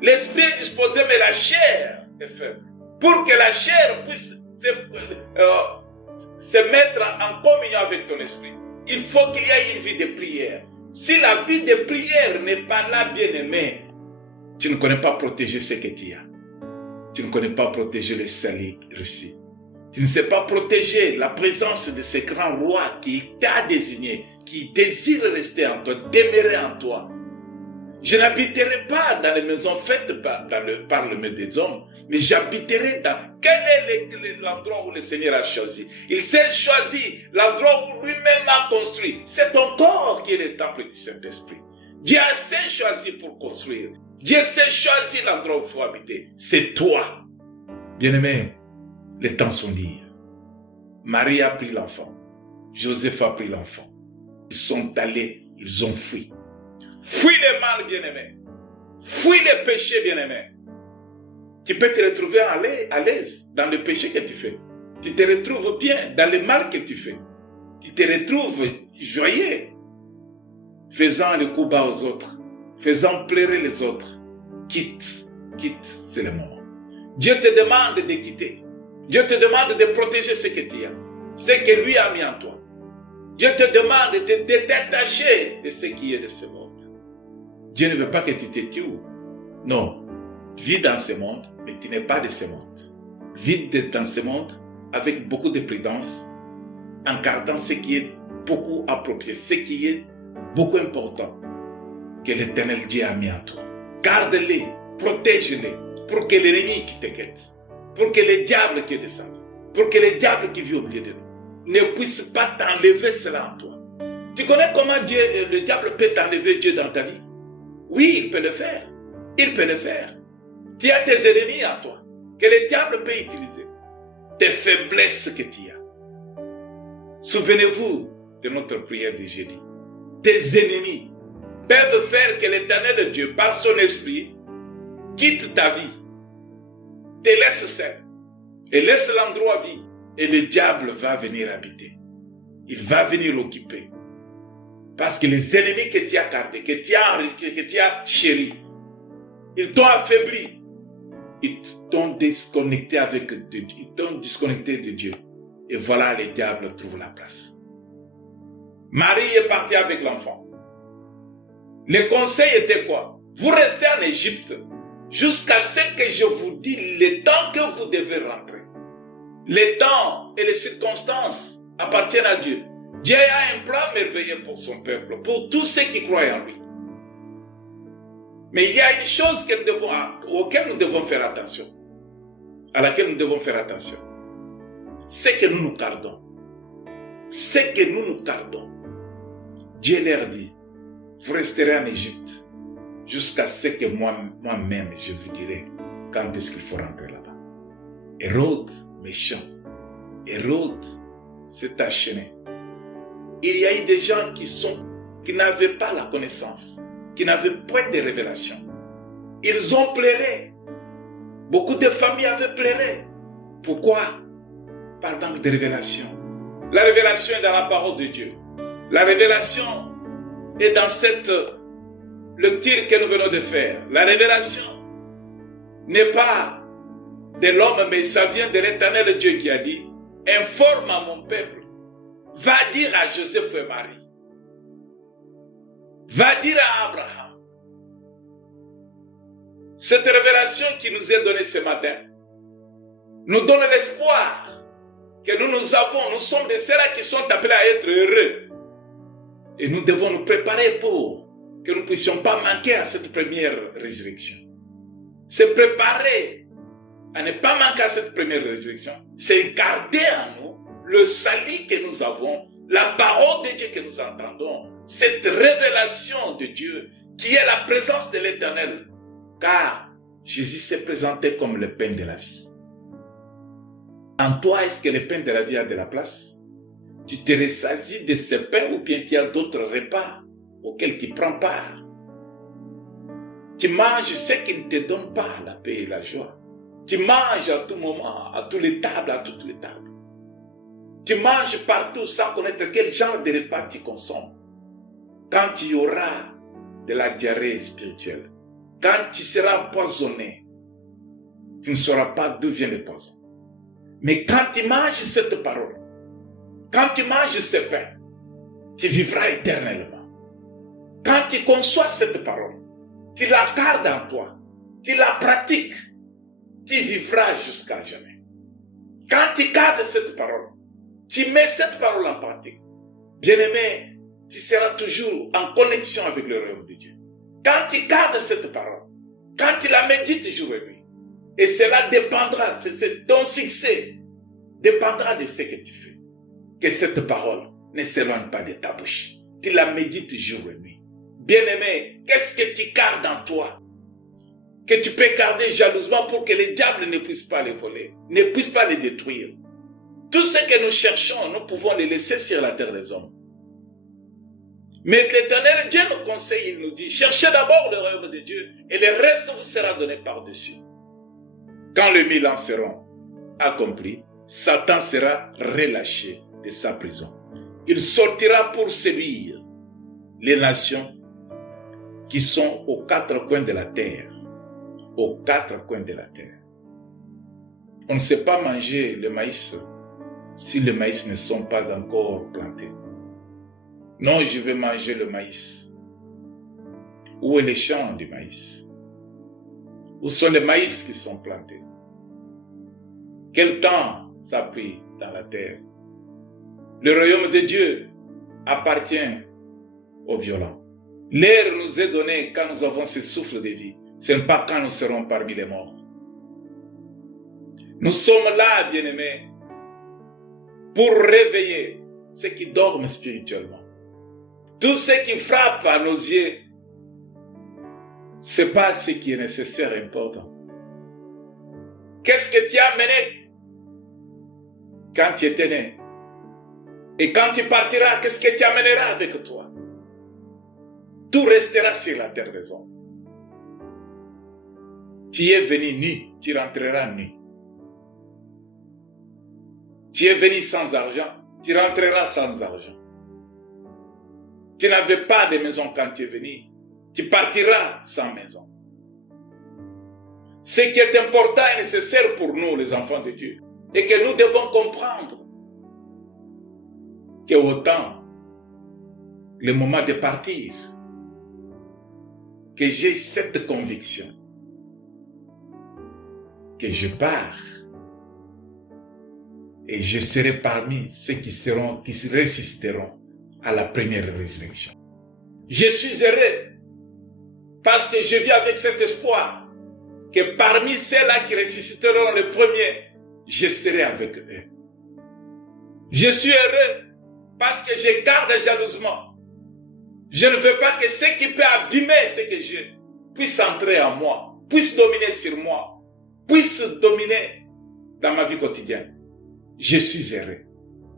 L'esprit est disposé, mais la chair est faible. Pour que la chair puisse se mettre en communion avec ton esprit, il faut qu'il y ait une vie de prière. Si la vie de prière n'est pas là, bien-aimé, tu ne connais pas protéger ce que tu as. Tu ne connais pas protéger les salis reçus. Tu ne sais pas protéger la présence de ce grand roi qui t'a désigné, qui désire rester en toi, demeurer en toi. Je n'habiterai pas dans les maisons faites par le maître des hommes, mais j'habiterai dans... Quel est l'endroit où le Seigneur a choisi? Il s'est choisi l'endroit où lui-même a construit. C'est ton corps qui est le temple du Saint-Esprit. Dieu s'est choisi pour construire. Dieu s'est choisi l'endroit où il faut habiter. C'est toi. Bien-aimé, les temps sont durs. Marie a pris l'enfant. Joseph a pris l'enfant. Ils sont allés, ils ont fui. Fuis le mal, bien-aimé. Fuis le péché, bien-aimé. Tu peux te retrouver à l'aise dans le péché que tu fais. Tu te retrouves bien dans le mal que tu fais. Tu te retrouves joyeux, faisant le coup bas aux autres, faisant pleurer les autres. Quitte, c'est le moment. Dieu te demande de quitter. Dieu te demande de protéger ce que tu as, ce que lui a mis en toi. Dieu te demande de te détacher de ce qui est de ce monde. Dieu ne veut pas que tu te tues. Non, vis dans ce monde, mais tu n'es pas de ce monde. Vis dans ce monde avec beaucoup de prudence, en gardant ce qui est beaucoup approprié, ce qui est beaucoup important que l'Éternel Dieu a mis en toi. Garde-les, protège-les, pour que l'ennemi qui te guette, pour que le diable qui descende, pour que le diable qui vit au milieu de nous ne puisse pas t'enlever cela en toi. Tu connais comment le diable peut t'enlever Dieu dans ta vie? Oui, il peut le faire. Il peut le faire. Tu as tes ennemis en toi, que le diable peut utiliser. Tes faiblesses que tu as. Souvenez-vous de notre prière de jeudi. Tes ennemis peuvent faire que l'Éternel Dieu, par son esprit, quitte ta vie, te laisse seul, et laisse l'endroit vide, et le diable va venir habiter. Il va venir occuper. Parce que les ennemis que tu as gardés, que tu as chéris, ils t'ont affaibli. Ils t'ont disconnecté de Dieu. Et voilà, le diable trouve la place. Marie est partie avec l'enfant. Le conseil était quoi? Vous restez en Égypte jusqu'à ce que je vous dise le temps que vous devez rentrer. Les temps et les circonstances appartiennent à Dieu. Dieu a un plan merveilleux pour son peuple, pour tous ceux qui croient en lui. Mais il y a une chose auquel nous devons faire attention, à laquelle nous devons faire attention. C'est que nous nous gardons. C'est que nous nous gardons. Dieu leur dit, vous resterez en Égypte jusqu'à ce que moi-même je vous dirai quand est-ce qu'il faut rentrer là-bas. Hérode, méchant. Hérode s'est acharné. Il y a eu des gens qui n'avaient pas la connaissance, qui n'avaient point de révélation. Ils ont pleuré. Beaucoup de familles avaient pleuré. Pourquoi? Par manque de révélation. La révélation est dans la parole de Dieu. La révélation est dans le tir que nous venons de faire. La révélation n'est pas de l'homme, mais ça vient de l'Éternel Dieu qui a dit, informe à mon peuple. Va dire à Joseph et Marie. Va dire à Abraham. Cette révélation qui nous est donnée ce matin nous donne l'espoir que nous avons. Nous sommes de ceux-là qui sont appelés à être heureux. Et nous devons nous préparer pour que nous ne puissions pas manquer à cette première résurrection. Se préparer à ne pas manquer à cette première résurrection, c'est garder en nous le salut que nous avons, la parole de Dieu que nous entendons, cette révélation de Dieu qui est la présence de l'Éternel. Car Jésus s'est présenté comme le pain de la vie. En toi, est-ce que le pain de la vie a de la place? Tu te ressaisis de ce pain ou bien tu as d'autres repas auxquels tu prends part? Tu manges ce qui ne te donne pas la paix et la joie. Tu manges à tout moment, à toutes les tables, Tu manges partout sans connaître quel genre de repas tu consommes. Quand il y aura de la diarrhée spirituelle, quand tu seras empoisonné, tu ne sauras pas d'où vient le poison. Mais quand tu manges cette parole, quand tu manges ce pain, tu vivras éternellement. Quand tu conçois cette parole, tu la gardes en toi, tu la pratiques, tu vivras jusqu'à jamais. Quand tu gardes cette parole, tu mets cette parole en pratique, bien-aimé, tu seras toujours en connexion avec le royaume de Dieu. Quand tu gardes cette parole, quand tu la médites jour et nuit, et cela dépendra, ton succès dépendra de ce que tu fais. Que cette parole ne s'éloigne pas de ta bouche. Tu la médites jour et nuit. Bien-aimé, qu'est-ce que tu gardes en toi? Que tu peux garder jalousement pour que les diables ne puissent pas les voler, ne puissent pas les détruire. Tout ce que nous cherchons, nous pouvons les laisser sur la terre des hommes. Mais l'Éternel Dieu nous conseille, il nous dit, cherchez d'abord le royaume de Dieu et le reste vous sera donné par-dessus. Quand les 1000 ans seront accomplis, Satan sera relâché de sa prison. Il sortira pour séduire les nations qui sont aux quatre coins de la terre. Aux quatre coins de la terre. On ne sait pas manger le maïs si les maïs ne sont pas encore plantés. Non, je vais manger le maïs. Où est les champs du maïs? Où sont les maïs qui sont plantés? Quel temps ça a pris dans la terre? Le royaume de Dieu appartient aux violents. L'air nous est donné quand nous avons ce souffle de vie. Ce n'est pas quand nous serons parmi les morts. Nous sommes là, bien-aimés, pour réveiller ceux qui dorment spirituellement. Tout ce qui frappe à nos yeux, ce n'est pas ce qui est nécessaire et important. Qu'est-ce que tu as mené quand tu étais né? Et quand tu partiras, qu'est-ce que tu amèneras avec toi? Tout restera sur la terre des hommes. Tu es venu nu, tu rentreras nu. Tu es venu sans argent, tu rentreras sans argent. Tu n'avais pas de maison quand tu es venu, tu partiras sans maison. Ce qui est important et nécessaire pour nous, les enfants de Dieu, est que nous devons comprendre que autant le moment de partir, que j'ai cette conviction que je pars et je serai parmi ceux qui résisteront à la première résurrection. Je suis heureux parce que je vis avec cet espoir que parmi ceux-là qui ressusciteront le premier, je serai avec eux. Je suis heureux parce que je garde jalousement. Je ne veux pas que ce qui peut abîmer ce que j'ai puisse entrer en moi, puisse dominer sur moi, puisse dominer dans ma vie quotidienne. Je suis heureux.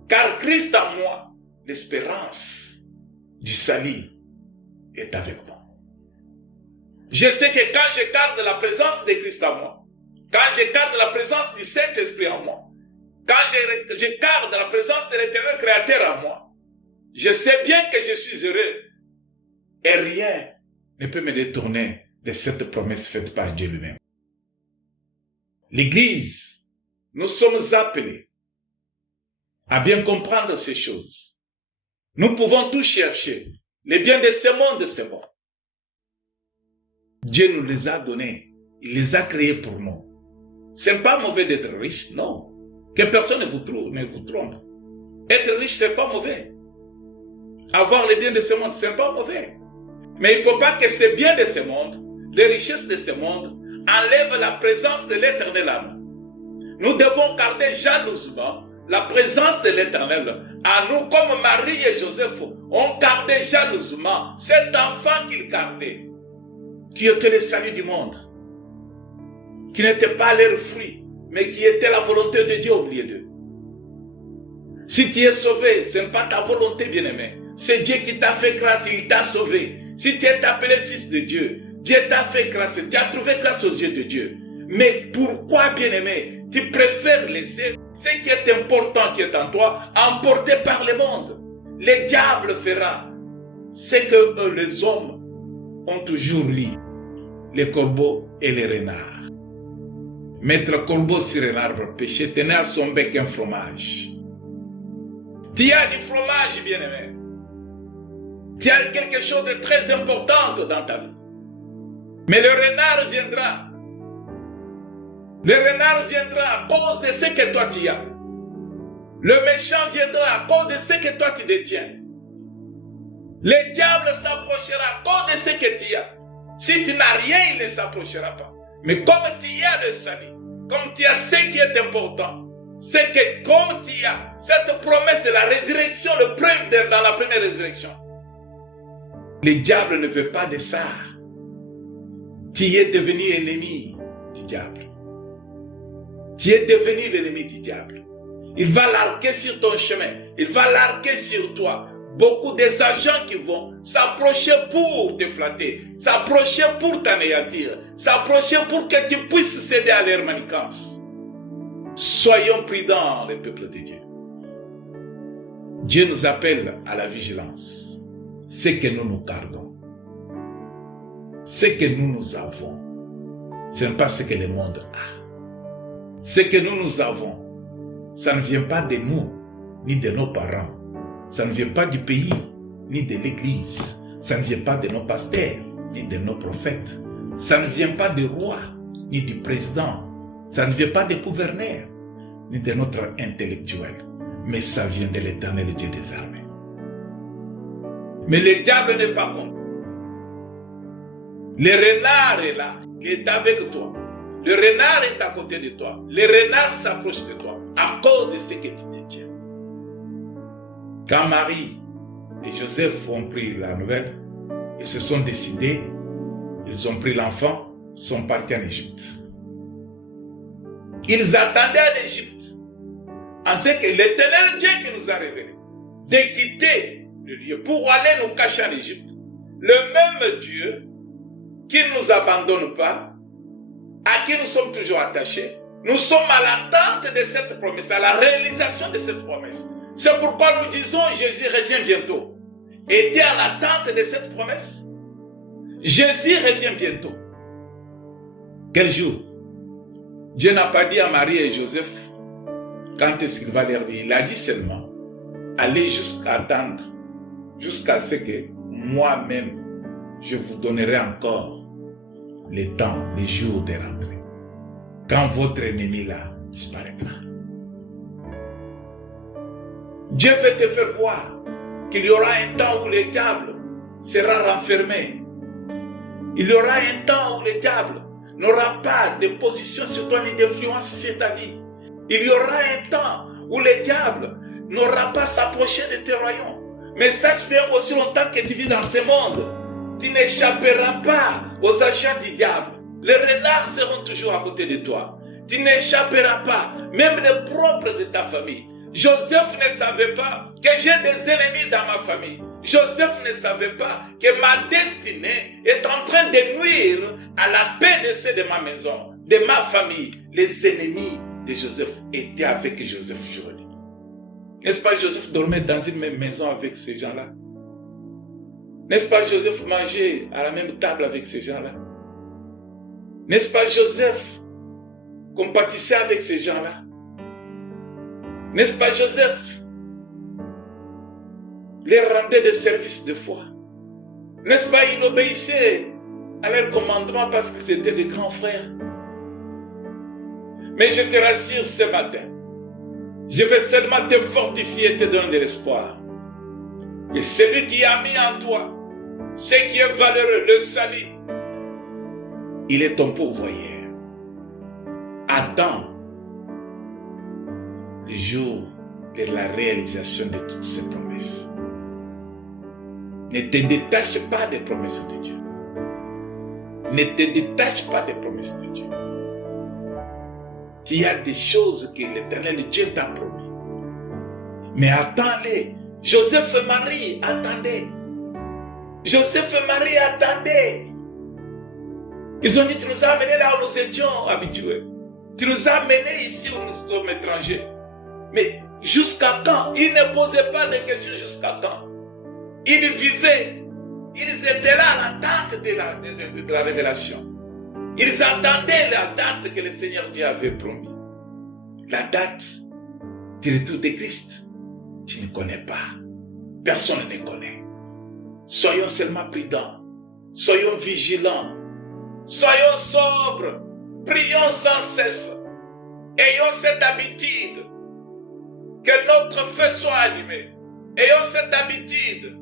Car Christ en moi, l'espérance du salut est avec moi. Je sais que quand je garde la présence de Christ en moi, quand je garde la présence du Saint-Esprit en moi, quand je garde la présence de l'Éternel Créateur en moi, je sais bien que je suis heureux et rien ne peut me détourner de cette promesse faite par Dieu lui-même. L'Église, nous sommes appelés à bien comprendre ces choses. Nous pouvons tout chercher. Les biens de ce monde, c'est bon. Dieu nous les a donnés. Il les a créés pour nous. Ce n'est pas mauvais d'être riche, non. Que personne ne vous trompe. Être riche, ce n'est pas mauvais. Avoir les biens de ce monde, ce n'est pas mauvais. Mais il ne faut pas que ces biens de ce monde, les richesses de ce monde, enlèvent la présence de l'Éternel à nous. Nous devons garder jalousement la présence de l'Éternel à nous, comme Marie et Joseph ont gardé jalousement cet enfant qu'ils gardaient, qui était le salut du monde, qui n'était pas leur fruit, mais qui était la volonté de Dieu au milieu d'eux. Si tu es sauvé, ce n'est pas ta volonté, bien-aimé. C'est Dieu qui t'a fait grâce, il t'a sauvé. Si tu es appelé fils de Dieu, Dieu t'a fait grâce, tu as trouvé grâce aux yeux de Dieu. Mais pourquoi, bien-aimé, tu préfères laisser ce qui est important qui est en toi emporté par le monde? Le diable fera ce que les hommes ont toujours lu, les corbeaux et les renards. Mettre corbeau sur un arbre péché, tenir à son bec un fromage. Tu as du fromage, bien-aimé. Tu as quelque chose de très important dans ta vie. Mais le renard viendra. Le renard viendra à cause de ce que toi tu as. Le méchant viendra à cause de ce que toi tu détiens. Le diable s'approchera à cause de ce que tu as. Si tu n'as rien, il ne s'approchera pas. Mais comme tu as le salut, comme tu as ce qui est important, c'est que comme tu as cette promesse de la résurrection, dans la première résurrection, le diable ne veut pas de ça. Tu es devenu ennemi du diable. Tu es devenu l'ennemi du diable. Il va larguer sur ton chemin. Il va larguer sur toi beaucoup des agents qui vont s'approcher pour te flatter, s'approcher pour t'anéantir, s'approcher pour que tu puisses céder à leur manigance. Soyons prudents, les peuples de Dieu. Dieu nous appelle à la vigilance. Ce que nous gardons, ce que nous avons, ce n'est pas ce que le monde a. Ce que nous avons, ça ne vient pas de nous, ni de nos parents. Ça ne vient pas du pays, ni de l'église. Ça ne vient pas de nos pasteurs, ni de nos prophètes. Ça ne vient pas du roi, ni du président. Ça ne vient pas des gouverneurs, ni de notre intellectuel. Mais ça vient de l'Éternel Dieu des armées. Mais le diable n'est pas content. Le renard est là, il est avec toi. Le renard est à côté de toi. Le renard s'approche de toi à cause de ce que tu détiens. Quand Marie et Joseph ont pris la nouvelle, ils se sont décidés, ils ont pris l'enfant, sont partis en Égypte. Ils attendaient en Égypte, en ce que l'Éternel Dieu qui nous a révélé, de quitter le lieu pour aller nous cacher en Égypte. Le même Dieu qui ne nous abandonne pas, à qui nous sommes toujours attachés, nous sommes à l'attente de cette promesse, à la réalisation de cette promesse. C'est pourquoi nous disons Jésus revient bientôt. Et tu es à l'attente de cette promesse. Jésus revient bientôt. Quel jour? Dieu n'a pas dit à Marie et Joseph quand est-ce qu'il va leur dire. Il a dit seulement allez jusqu'à attendre, jusqu'à ce que moi-même je vous donnerai encore les temps, les jours de rentrée. Quand votre ennemi là disparaîtra. Dieu veut te faire voir qu'il y aura un temps où le diable sera renfermé. Il y aura un temps où le diable n'aura pas de position sur toi ni d'influence sur ta vie. Il y aura un temps où le diable n'aura pas s'approché de tes royaumes. Mais sache bien aussi longtemps que tu vis dans ce monde, tu n'échapperas pas aux agents du diable. Les renards seront toujours à côté de toi. Tu n'échapperas pas, même les propres de ta famille. Joseph ne savait pas que j'ai des ennemis dans ma famille. Joseph ne savait pas que ma destinée est en train de nuire à la paix de ceux de ma maison, de ma famille. Les ennemis de Joseph étaient avec Joseph jour et nuit. N'est-ce pas Joseph dormait dans une même maison avec ces gens-là? N'est-ce pas Joseph mangeait à la même table avec ces gens-là? N'est-ce pas Joseph compatissait avec ces gens-là? N'est-ce pas Joseph les rendait des services de foi? N'est-ce pas il obéissait à leurs commandements parce qu'ils étaient des grands frères? Mais je te rassure ce matin, je vais seulement te fortifier et te donner de l'espoir. Et celui qui a mis en toi ce qui est valeureux, le salut, il est ton pourvoyeur. Attends le jour de la réalisation de toutes ces promesses. Ne te détache pas des promesses de Dieu. Ne te détache pas des promesses de Dieu. Il y a des choses que l'Éternel Dieu t'a promis. Mais attends-les. Joseph et Marie, attendez. Joseph et Marie, attendez. Ils ont dit, tu nous as amenés là où nous étions habitués. Tu nous as amenés ici où nous sommes étrangers. Mais jusqu'à quand? Ils ne posaient pas de questions jusqu'à quand. Ils vivaient. Ils étaient là à l'attente de la révélation. Ils attendaient la date que le Seigneur Dieu avait promis. La date du retour de Christ, tu ne connais pas. Personne ne connaît. Soyons seulement prudents. Soyons vigilants. Soyons sobres. Prions sans cesse. Ayons cette habitude. Que notre feu soit allumé. Ayons cette habitude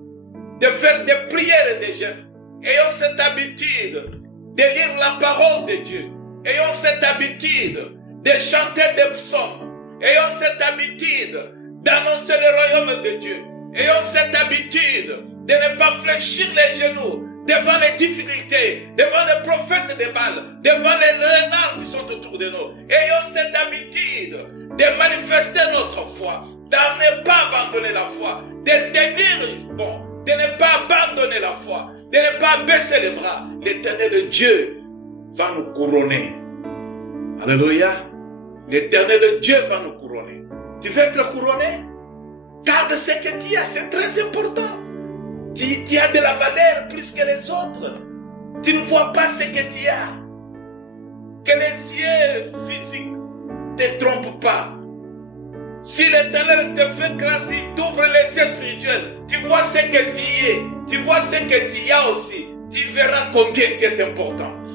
de faire des prières et des jeûnes. Ayons cette habitude de lire la parole de Dieu. Ayons cette habitude de chanter des psaumes. Ayons cette habitude d'annoncer le royaume de Dieu. Ayons cette habitude de ne pas fléchir les genoux devant les difficultés, devant les prophètes de Baal, devant les renards qui sont autour de nous. Ayons cette habitude de manifester notre foi, de ne pas abandonner la foi, de tenir bon, de ne pas abandonner la foi, de ne pas baisser les bras. L'Éternel Dieu va nous couronner. Alléluia. L'Éternel Dieu va nous couronner. Tu veux être couronné? Garde ce que tu as, c'est très important. Tu as de la valeur plus que les autres. Tu ne vois pas ce que tu as. Que les yeux physiques ne te trompent pas. Si l'Éternel te fait grâce, il t'ouvre les yeux spirituels. Tu vois ce que tu es. Tu vois ce que tu as aussi. Tu verras combien tu es importante.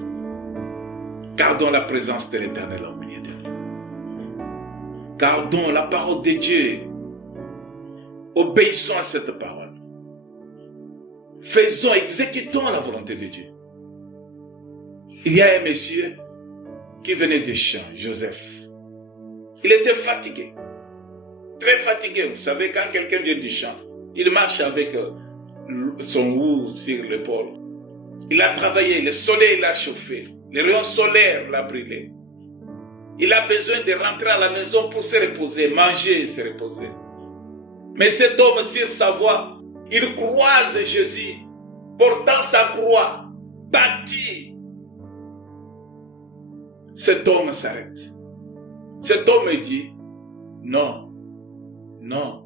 Gardons la présence de l'Éternel au milieu de nous. Gardons la parole de Dieu. Obéissons à cette parole. Faisons, exécutons la volonté de Dieu. Il y a un monsieur qui venait des champs, Joseph. Il était fatigué. Très fatigué. Vous savez, quand quelqu'un vient du champ, il marche avec son houx sur l'épaule. Il a travaillé, le soleil l'a chauffé, les rayons solaires l'ont brûlé. Il a besoin de rentrer à la maison pour se reposer, manger et se reposer. Mais cet homme, sur sa voie, il croise Jésus, portant sa croix, bâti. Cet homme s'arrête. Cet homme dit, non, non,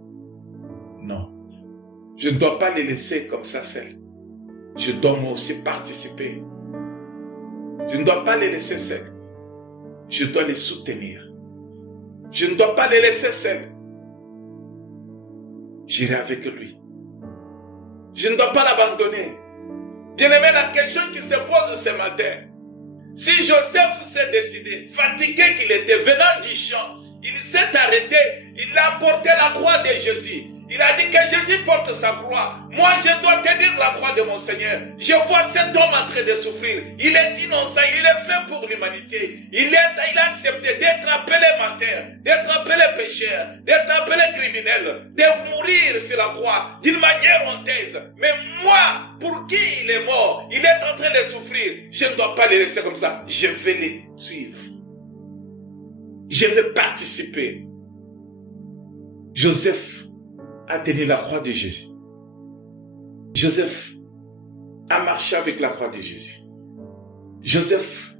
non. Je ne dois pas les laisser comme ça seuls. Je dois moi aussi participer. Je ne dois pas les laisser seuls. Je dois les soutenir. Je ne dois pas les laisser seuls. J'irai avec lui. Je ne dois pas l'abandonner. Bien-aimé, la question qui se pose ce matin, si Joseph s'est décidé, fatigué qu'il était, venant du champ, il s'est arrêté, il a porté la croix de Jésus. Il a dit que Jésus porte sa croix. Moi, je dois tenir la croix de mon Seigneur. Je vois cet homme en train de souffrir. Il est innocent, il est fait pour l'humanité. Il a accepté d'être appelé menteur, d'être appelé pécheur, d'être appelé criminel, de mourir sur la croix d'une manière honteuse. Mais moi, pour qui il est mort, il est en train de souffrir. Je ne dois pas le laisser comme ça. Je vais les suivre. Je vais participer. Joseph a tenu la croix de Jésus. Joseph a marché avec la croix de Jésus. Joseph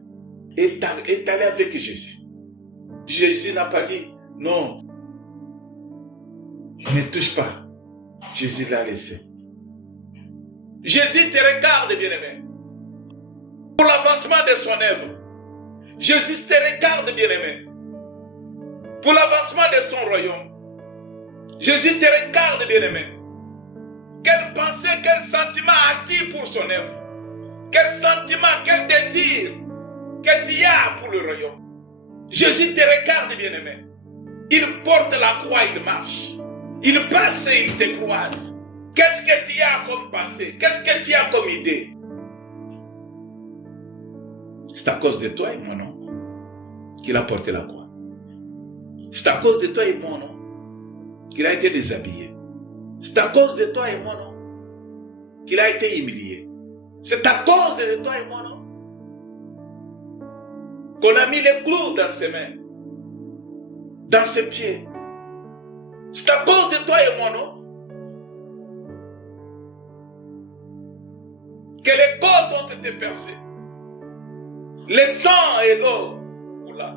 est allé avec Jésus. Jésus n'a pas dit non, ne touche pas. Jésus l'a laissé. Jésus te regarde, bien-aimé, pour l'avancement de son œuvre. Jésus te regarde, bien-aimé, pour l'avancement de son royaume. Jésus te regarde, bien-aimé. Quelle pensée, quel sentiment as-tu pour son œuvre? Quel sentiment, quel désir que tu as pour le royaume? Jésus te regarde, bien-aimé. Il porte la croix, il marche. Il passe et il te croise. Qu'est-ce que tu as comme pensée? Qu'est-ce que tu as comme idée? C'est à cause de toi et moi, non, qu'il a porté la croix. C'est à cause de toi et moi, non, qu'il a été déshabillé. C'est à cause de toi et moi, non, qu'il a été humilié. C'est à cause de toi et moi, non, qu'on a mis les clous dans ses mains. dans ses pieds. C'est à cause de toi et moi, non? Que les côtes ont été percées. Le sang et l'eau. Oula.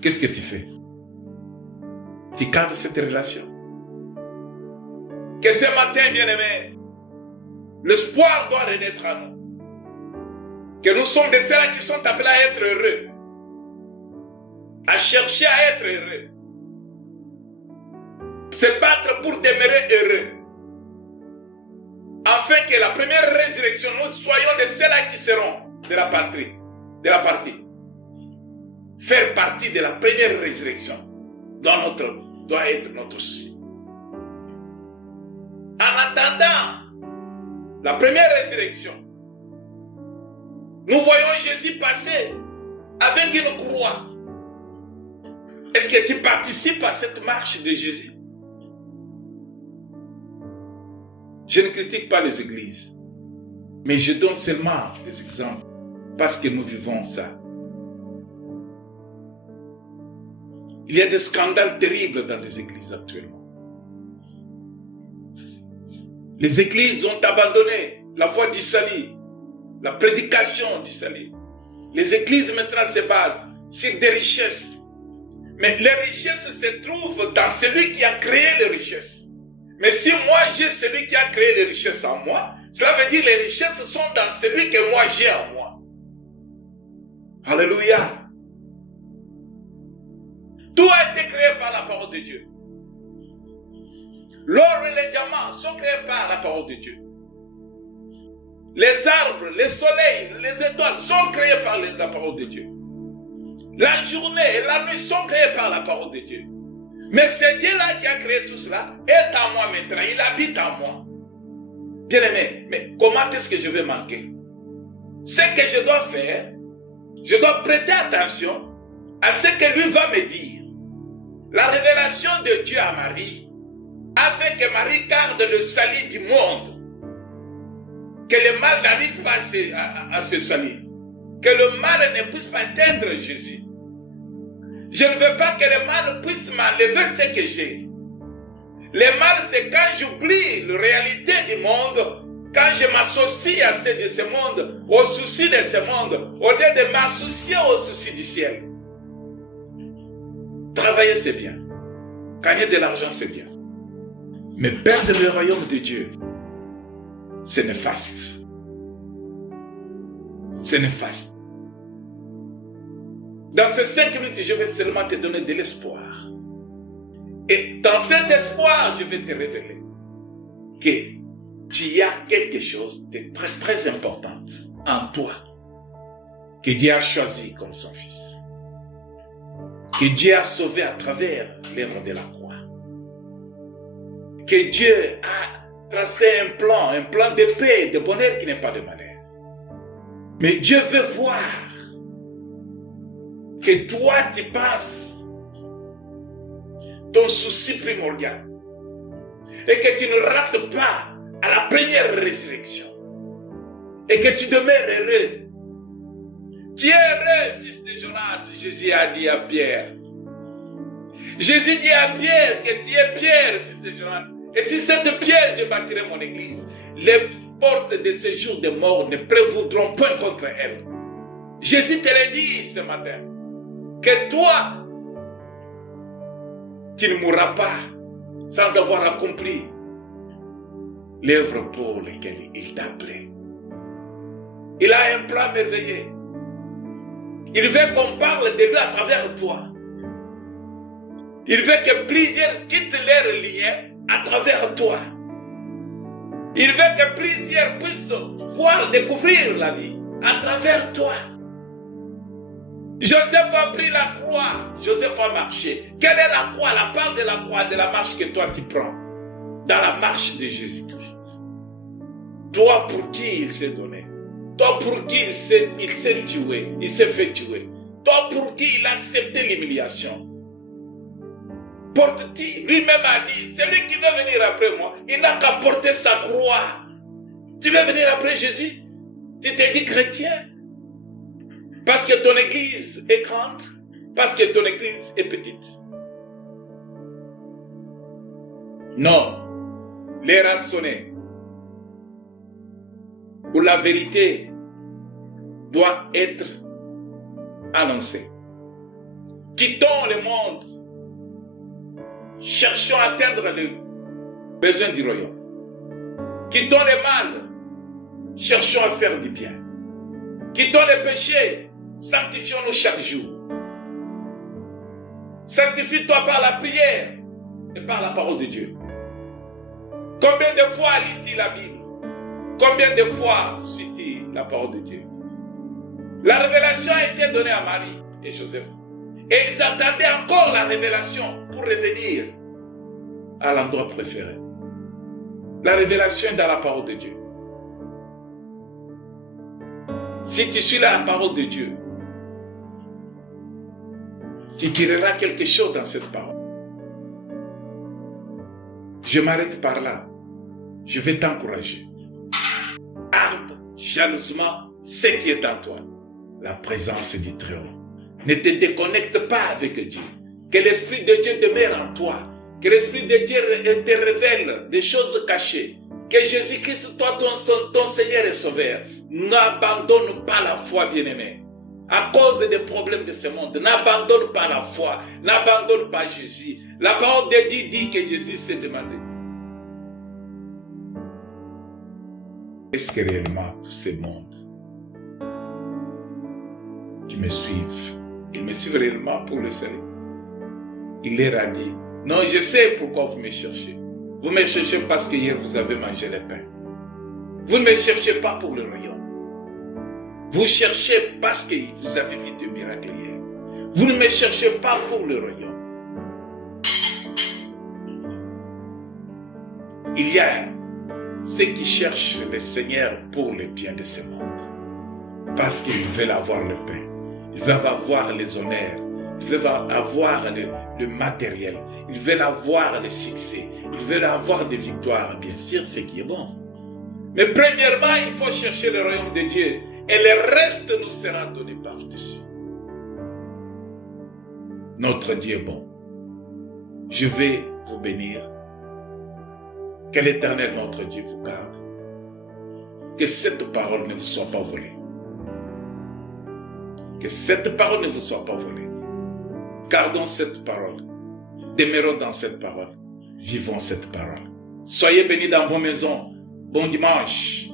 Qu'est-ce que tu fais? Tu gardes cette relation. Que ce matin, bien-aimé, l'espoir doit renaître à nous. Que nous sommes de ceux qui sont appelés à être heureux. À chercher à être heureux. Se battre pour demeurer heureux. Afin que la première résurrection, nous soyons de ceux-là qui seront de la partie. Faire partie de la première résurrection doit être notre souci. En attendant la première résurrection, nous voyons Jésus passer avec une croix. Est-ce que tu participes à cette marche de Jésus? Je ne critique pas les églises, mais je donne seulement des exemples parce que nous vivons ça. Il y a des scandales terribles dans les églises actuellement. Les églises ont abandonné la voie du salut, la prédication du salut. Les églises maintenant se basent sur des richesses. Mais les richesses se trouvent dans celui qui a créé les richesses. Mais si moi j'ai celui qui a créé les richesses en moi, cela veut dire que les richesses sont dans celui que moi j'ai en moi. Alléluia. Tout a été créé par la parole de Dieu. L'or et les diamants sont créés par la parole de Dieu. Les arbres, les soleils, les étoiles sont créés par la parole de Dieu. La journée et la nuit sont créés par la parole de Dieu. Mais c'est Dieu-là qui a créé tout cela est en moi maintenant. Il habite en moi. Bien-aimé, mais comment est-ce que je vais manquer? Ce que je dois faire, je dois prêter attention à ce que lui va me dire. La révélation de Dieu à Marie a fait que Marie garde le salut du monde. Que le mal n'arrive pas à ce salut. Que le mal ne puisse pas atteindre Jésus. Je ne veux pas que le mal puisse m'enlever ce que j'ai. Le mal, c'est quand j'oublie la réalité du monde, quand je m'associe à ceux de ce monde, aux soucis de ce monde, au lieu de m'associer aux soucis du ciel. Travailler, c'est bien. Gagner de l'argent, c'est bien. Mais perdre le royaume de Dieu, c'est néfaste. C'est néfaste. Dans ces 5 minutes, je vais seulement te donner de l'espoir. Et dans cet espoir, je vais te révéler que tu as quelque chose de très très important en toi, que Dieu a choisi comme son fils, que Dieu a sauvé à travers l'œuvre de la croix, que Dieu a tracé un plan de paix, de bonheur qui n'est pas de malheur. Mais Dieu veut voir que toi tu penses ton souci primordial et que tu ne rates pas à la première résurrection et que tu demeures heureux. Tu es heureux, fils de Jonas, Jésus a dit à Pierre. Jésus dit à Pierre que tu es Pierre, fils de Jonas. Et si cette pierre, je bâtirai mon église, les portes de ce jour de mort ne prévaudront point contre elle. Jésus te l'a dit ce matin. Que toi, tu ne mourras pas sans avoir accompli l'œuvre pour laquelle il t'a appelé. Il a un plan merveilleux. Il veut qu'on parle de lui à travers toi. Il veut que plusieurs quittent leurs liens à travers toi. Il veut que plusieurs puissent voir, découvrir la vie à travers toi. Joseph a pris la croix, Joseph a marché. Quelle est la croix, la part de la croix, de la marche que toi tu prends dans la marche de Jésus-Christ? Toi pour qui il s'est donné? Toi pour qui il s'est tué, il s'est fait tuer? Toi pour qui il a accepté l'humiliation? Porte-t-il? Lui-même a dit, celui qui veut venir après moi, il n'a qu'à porter sa croix. Tu veux venir après Jésus? Tu t'es dit chrétien? Parce que ton église est grande? parce que ton église est petite. Non, l'heure a sonné où la vérité doit être annoncée. Quittons le monde, cherchons à atteindre les besoins du royaume. Quittons le mal, cherchons à faire du bien. Quittons les péchés, sanctifions-nous chaque jour. Sanctifie-toi par la prière et par la parole de Dieu. Combien de fois lis-tu la Bible? Combien de fois suis-tu la parole de Dieu? La révélation a été donnée à Marie et Joseph. Et ils attendaient encore la révélation pour revenir à l'endroit préféré. La révélation est dans la parole de Dieu. Si tu suis la parole de Dieu, tu tireras quelque chose dans cette parole. Je m'arrête par là. Je vais t'encourager. Garde jalousement ce qui est en toi. La présence du Très-Haut. Ne te déconnecte pas avec Dieu. Que l'Esprit de Dieu demeure en toi. Que l'Esprit de Dieu te révèle des choses cachées. Que Jésus-Christ soit ton Seigneur et Sauveur. N'abandonne pas la foi, bien-aimé. À cause des problèmes de ce monde, n'abandonne pas la foi. N'abandonne pas Jésus. La parole de Dieu dit que Jésus s'est demandé. Est-ce que réellement tous ces mondes qui me suivent, ils me suivent réellement pour le salut? Il leur a dit, non, je sais pourquoi vous me cherchez. Vous me cherchez parce que hier vous avez mangé le pain. Vous ne me cherchez pas pour le royaume. Vous cherchez parce que vous avez vu des miracles hier. Vous ne me cherchez pas pour le royaume. Il y a ceux qui cherchent le Seigneur pour le bien de ce monde. Parce qu'ils veulent avoir le pain. Ils veulent avoir les honneurs. Ils veulent avoir le matériel. Ils veulent avoir le succès. Ils veulent avoir des victoires. Bien sûr, ce qui est bon. Mais premièrement, il faut chercher le royaume de Dieu. Et le reste nous sera donné par-dessus. Notre Dieu est bon. Je vais vous bénir. Que l'Éternel, notre Dieu, vous garde. Que cette parole ne vous soit pas volée. Que cette parole ne vous soit pas volée. Gardons cette parole. Demeurons dans cette parole. Vivons cette parole. Soyez bénis dans vos maisons. Bon dimanche.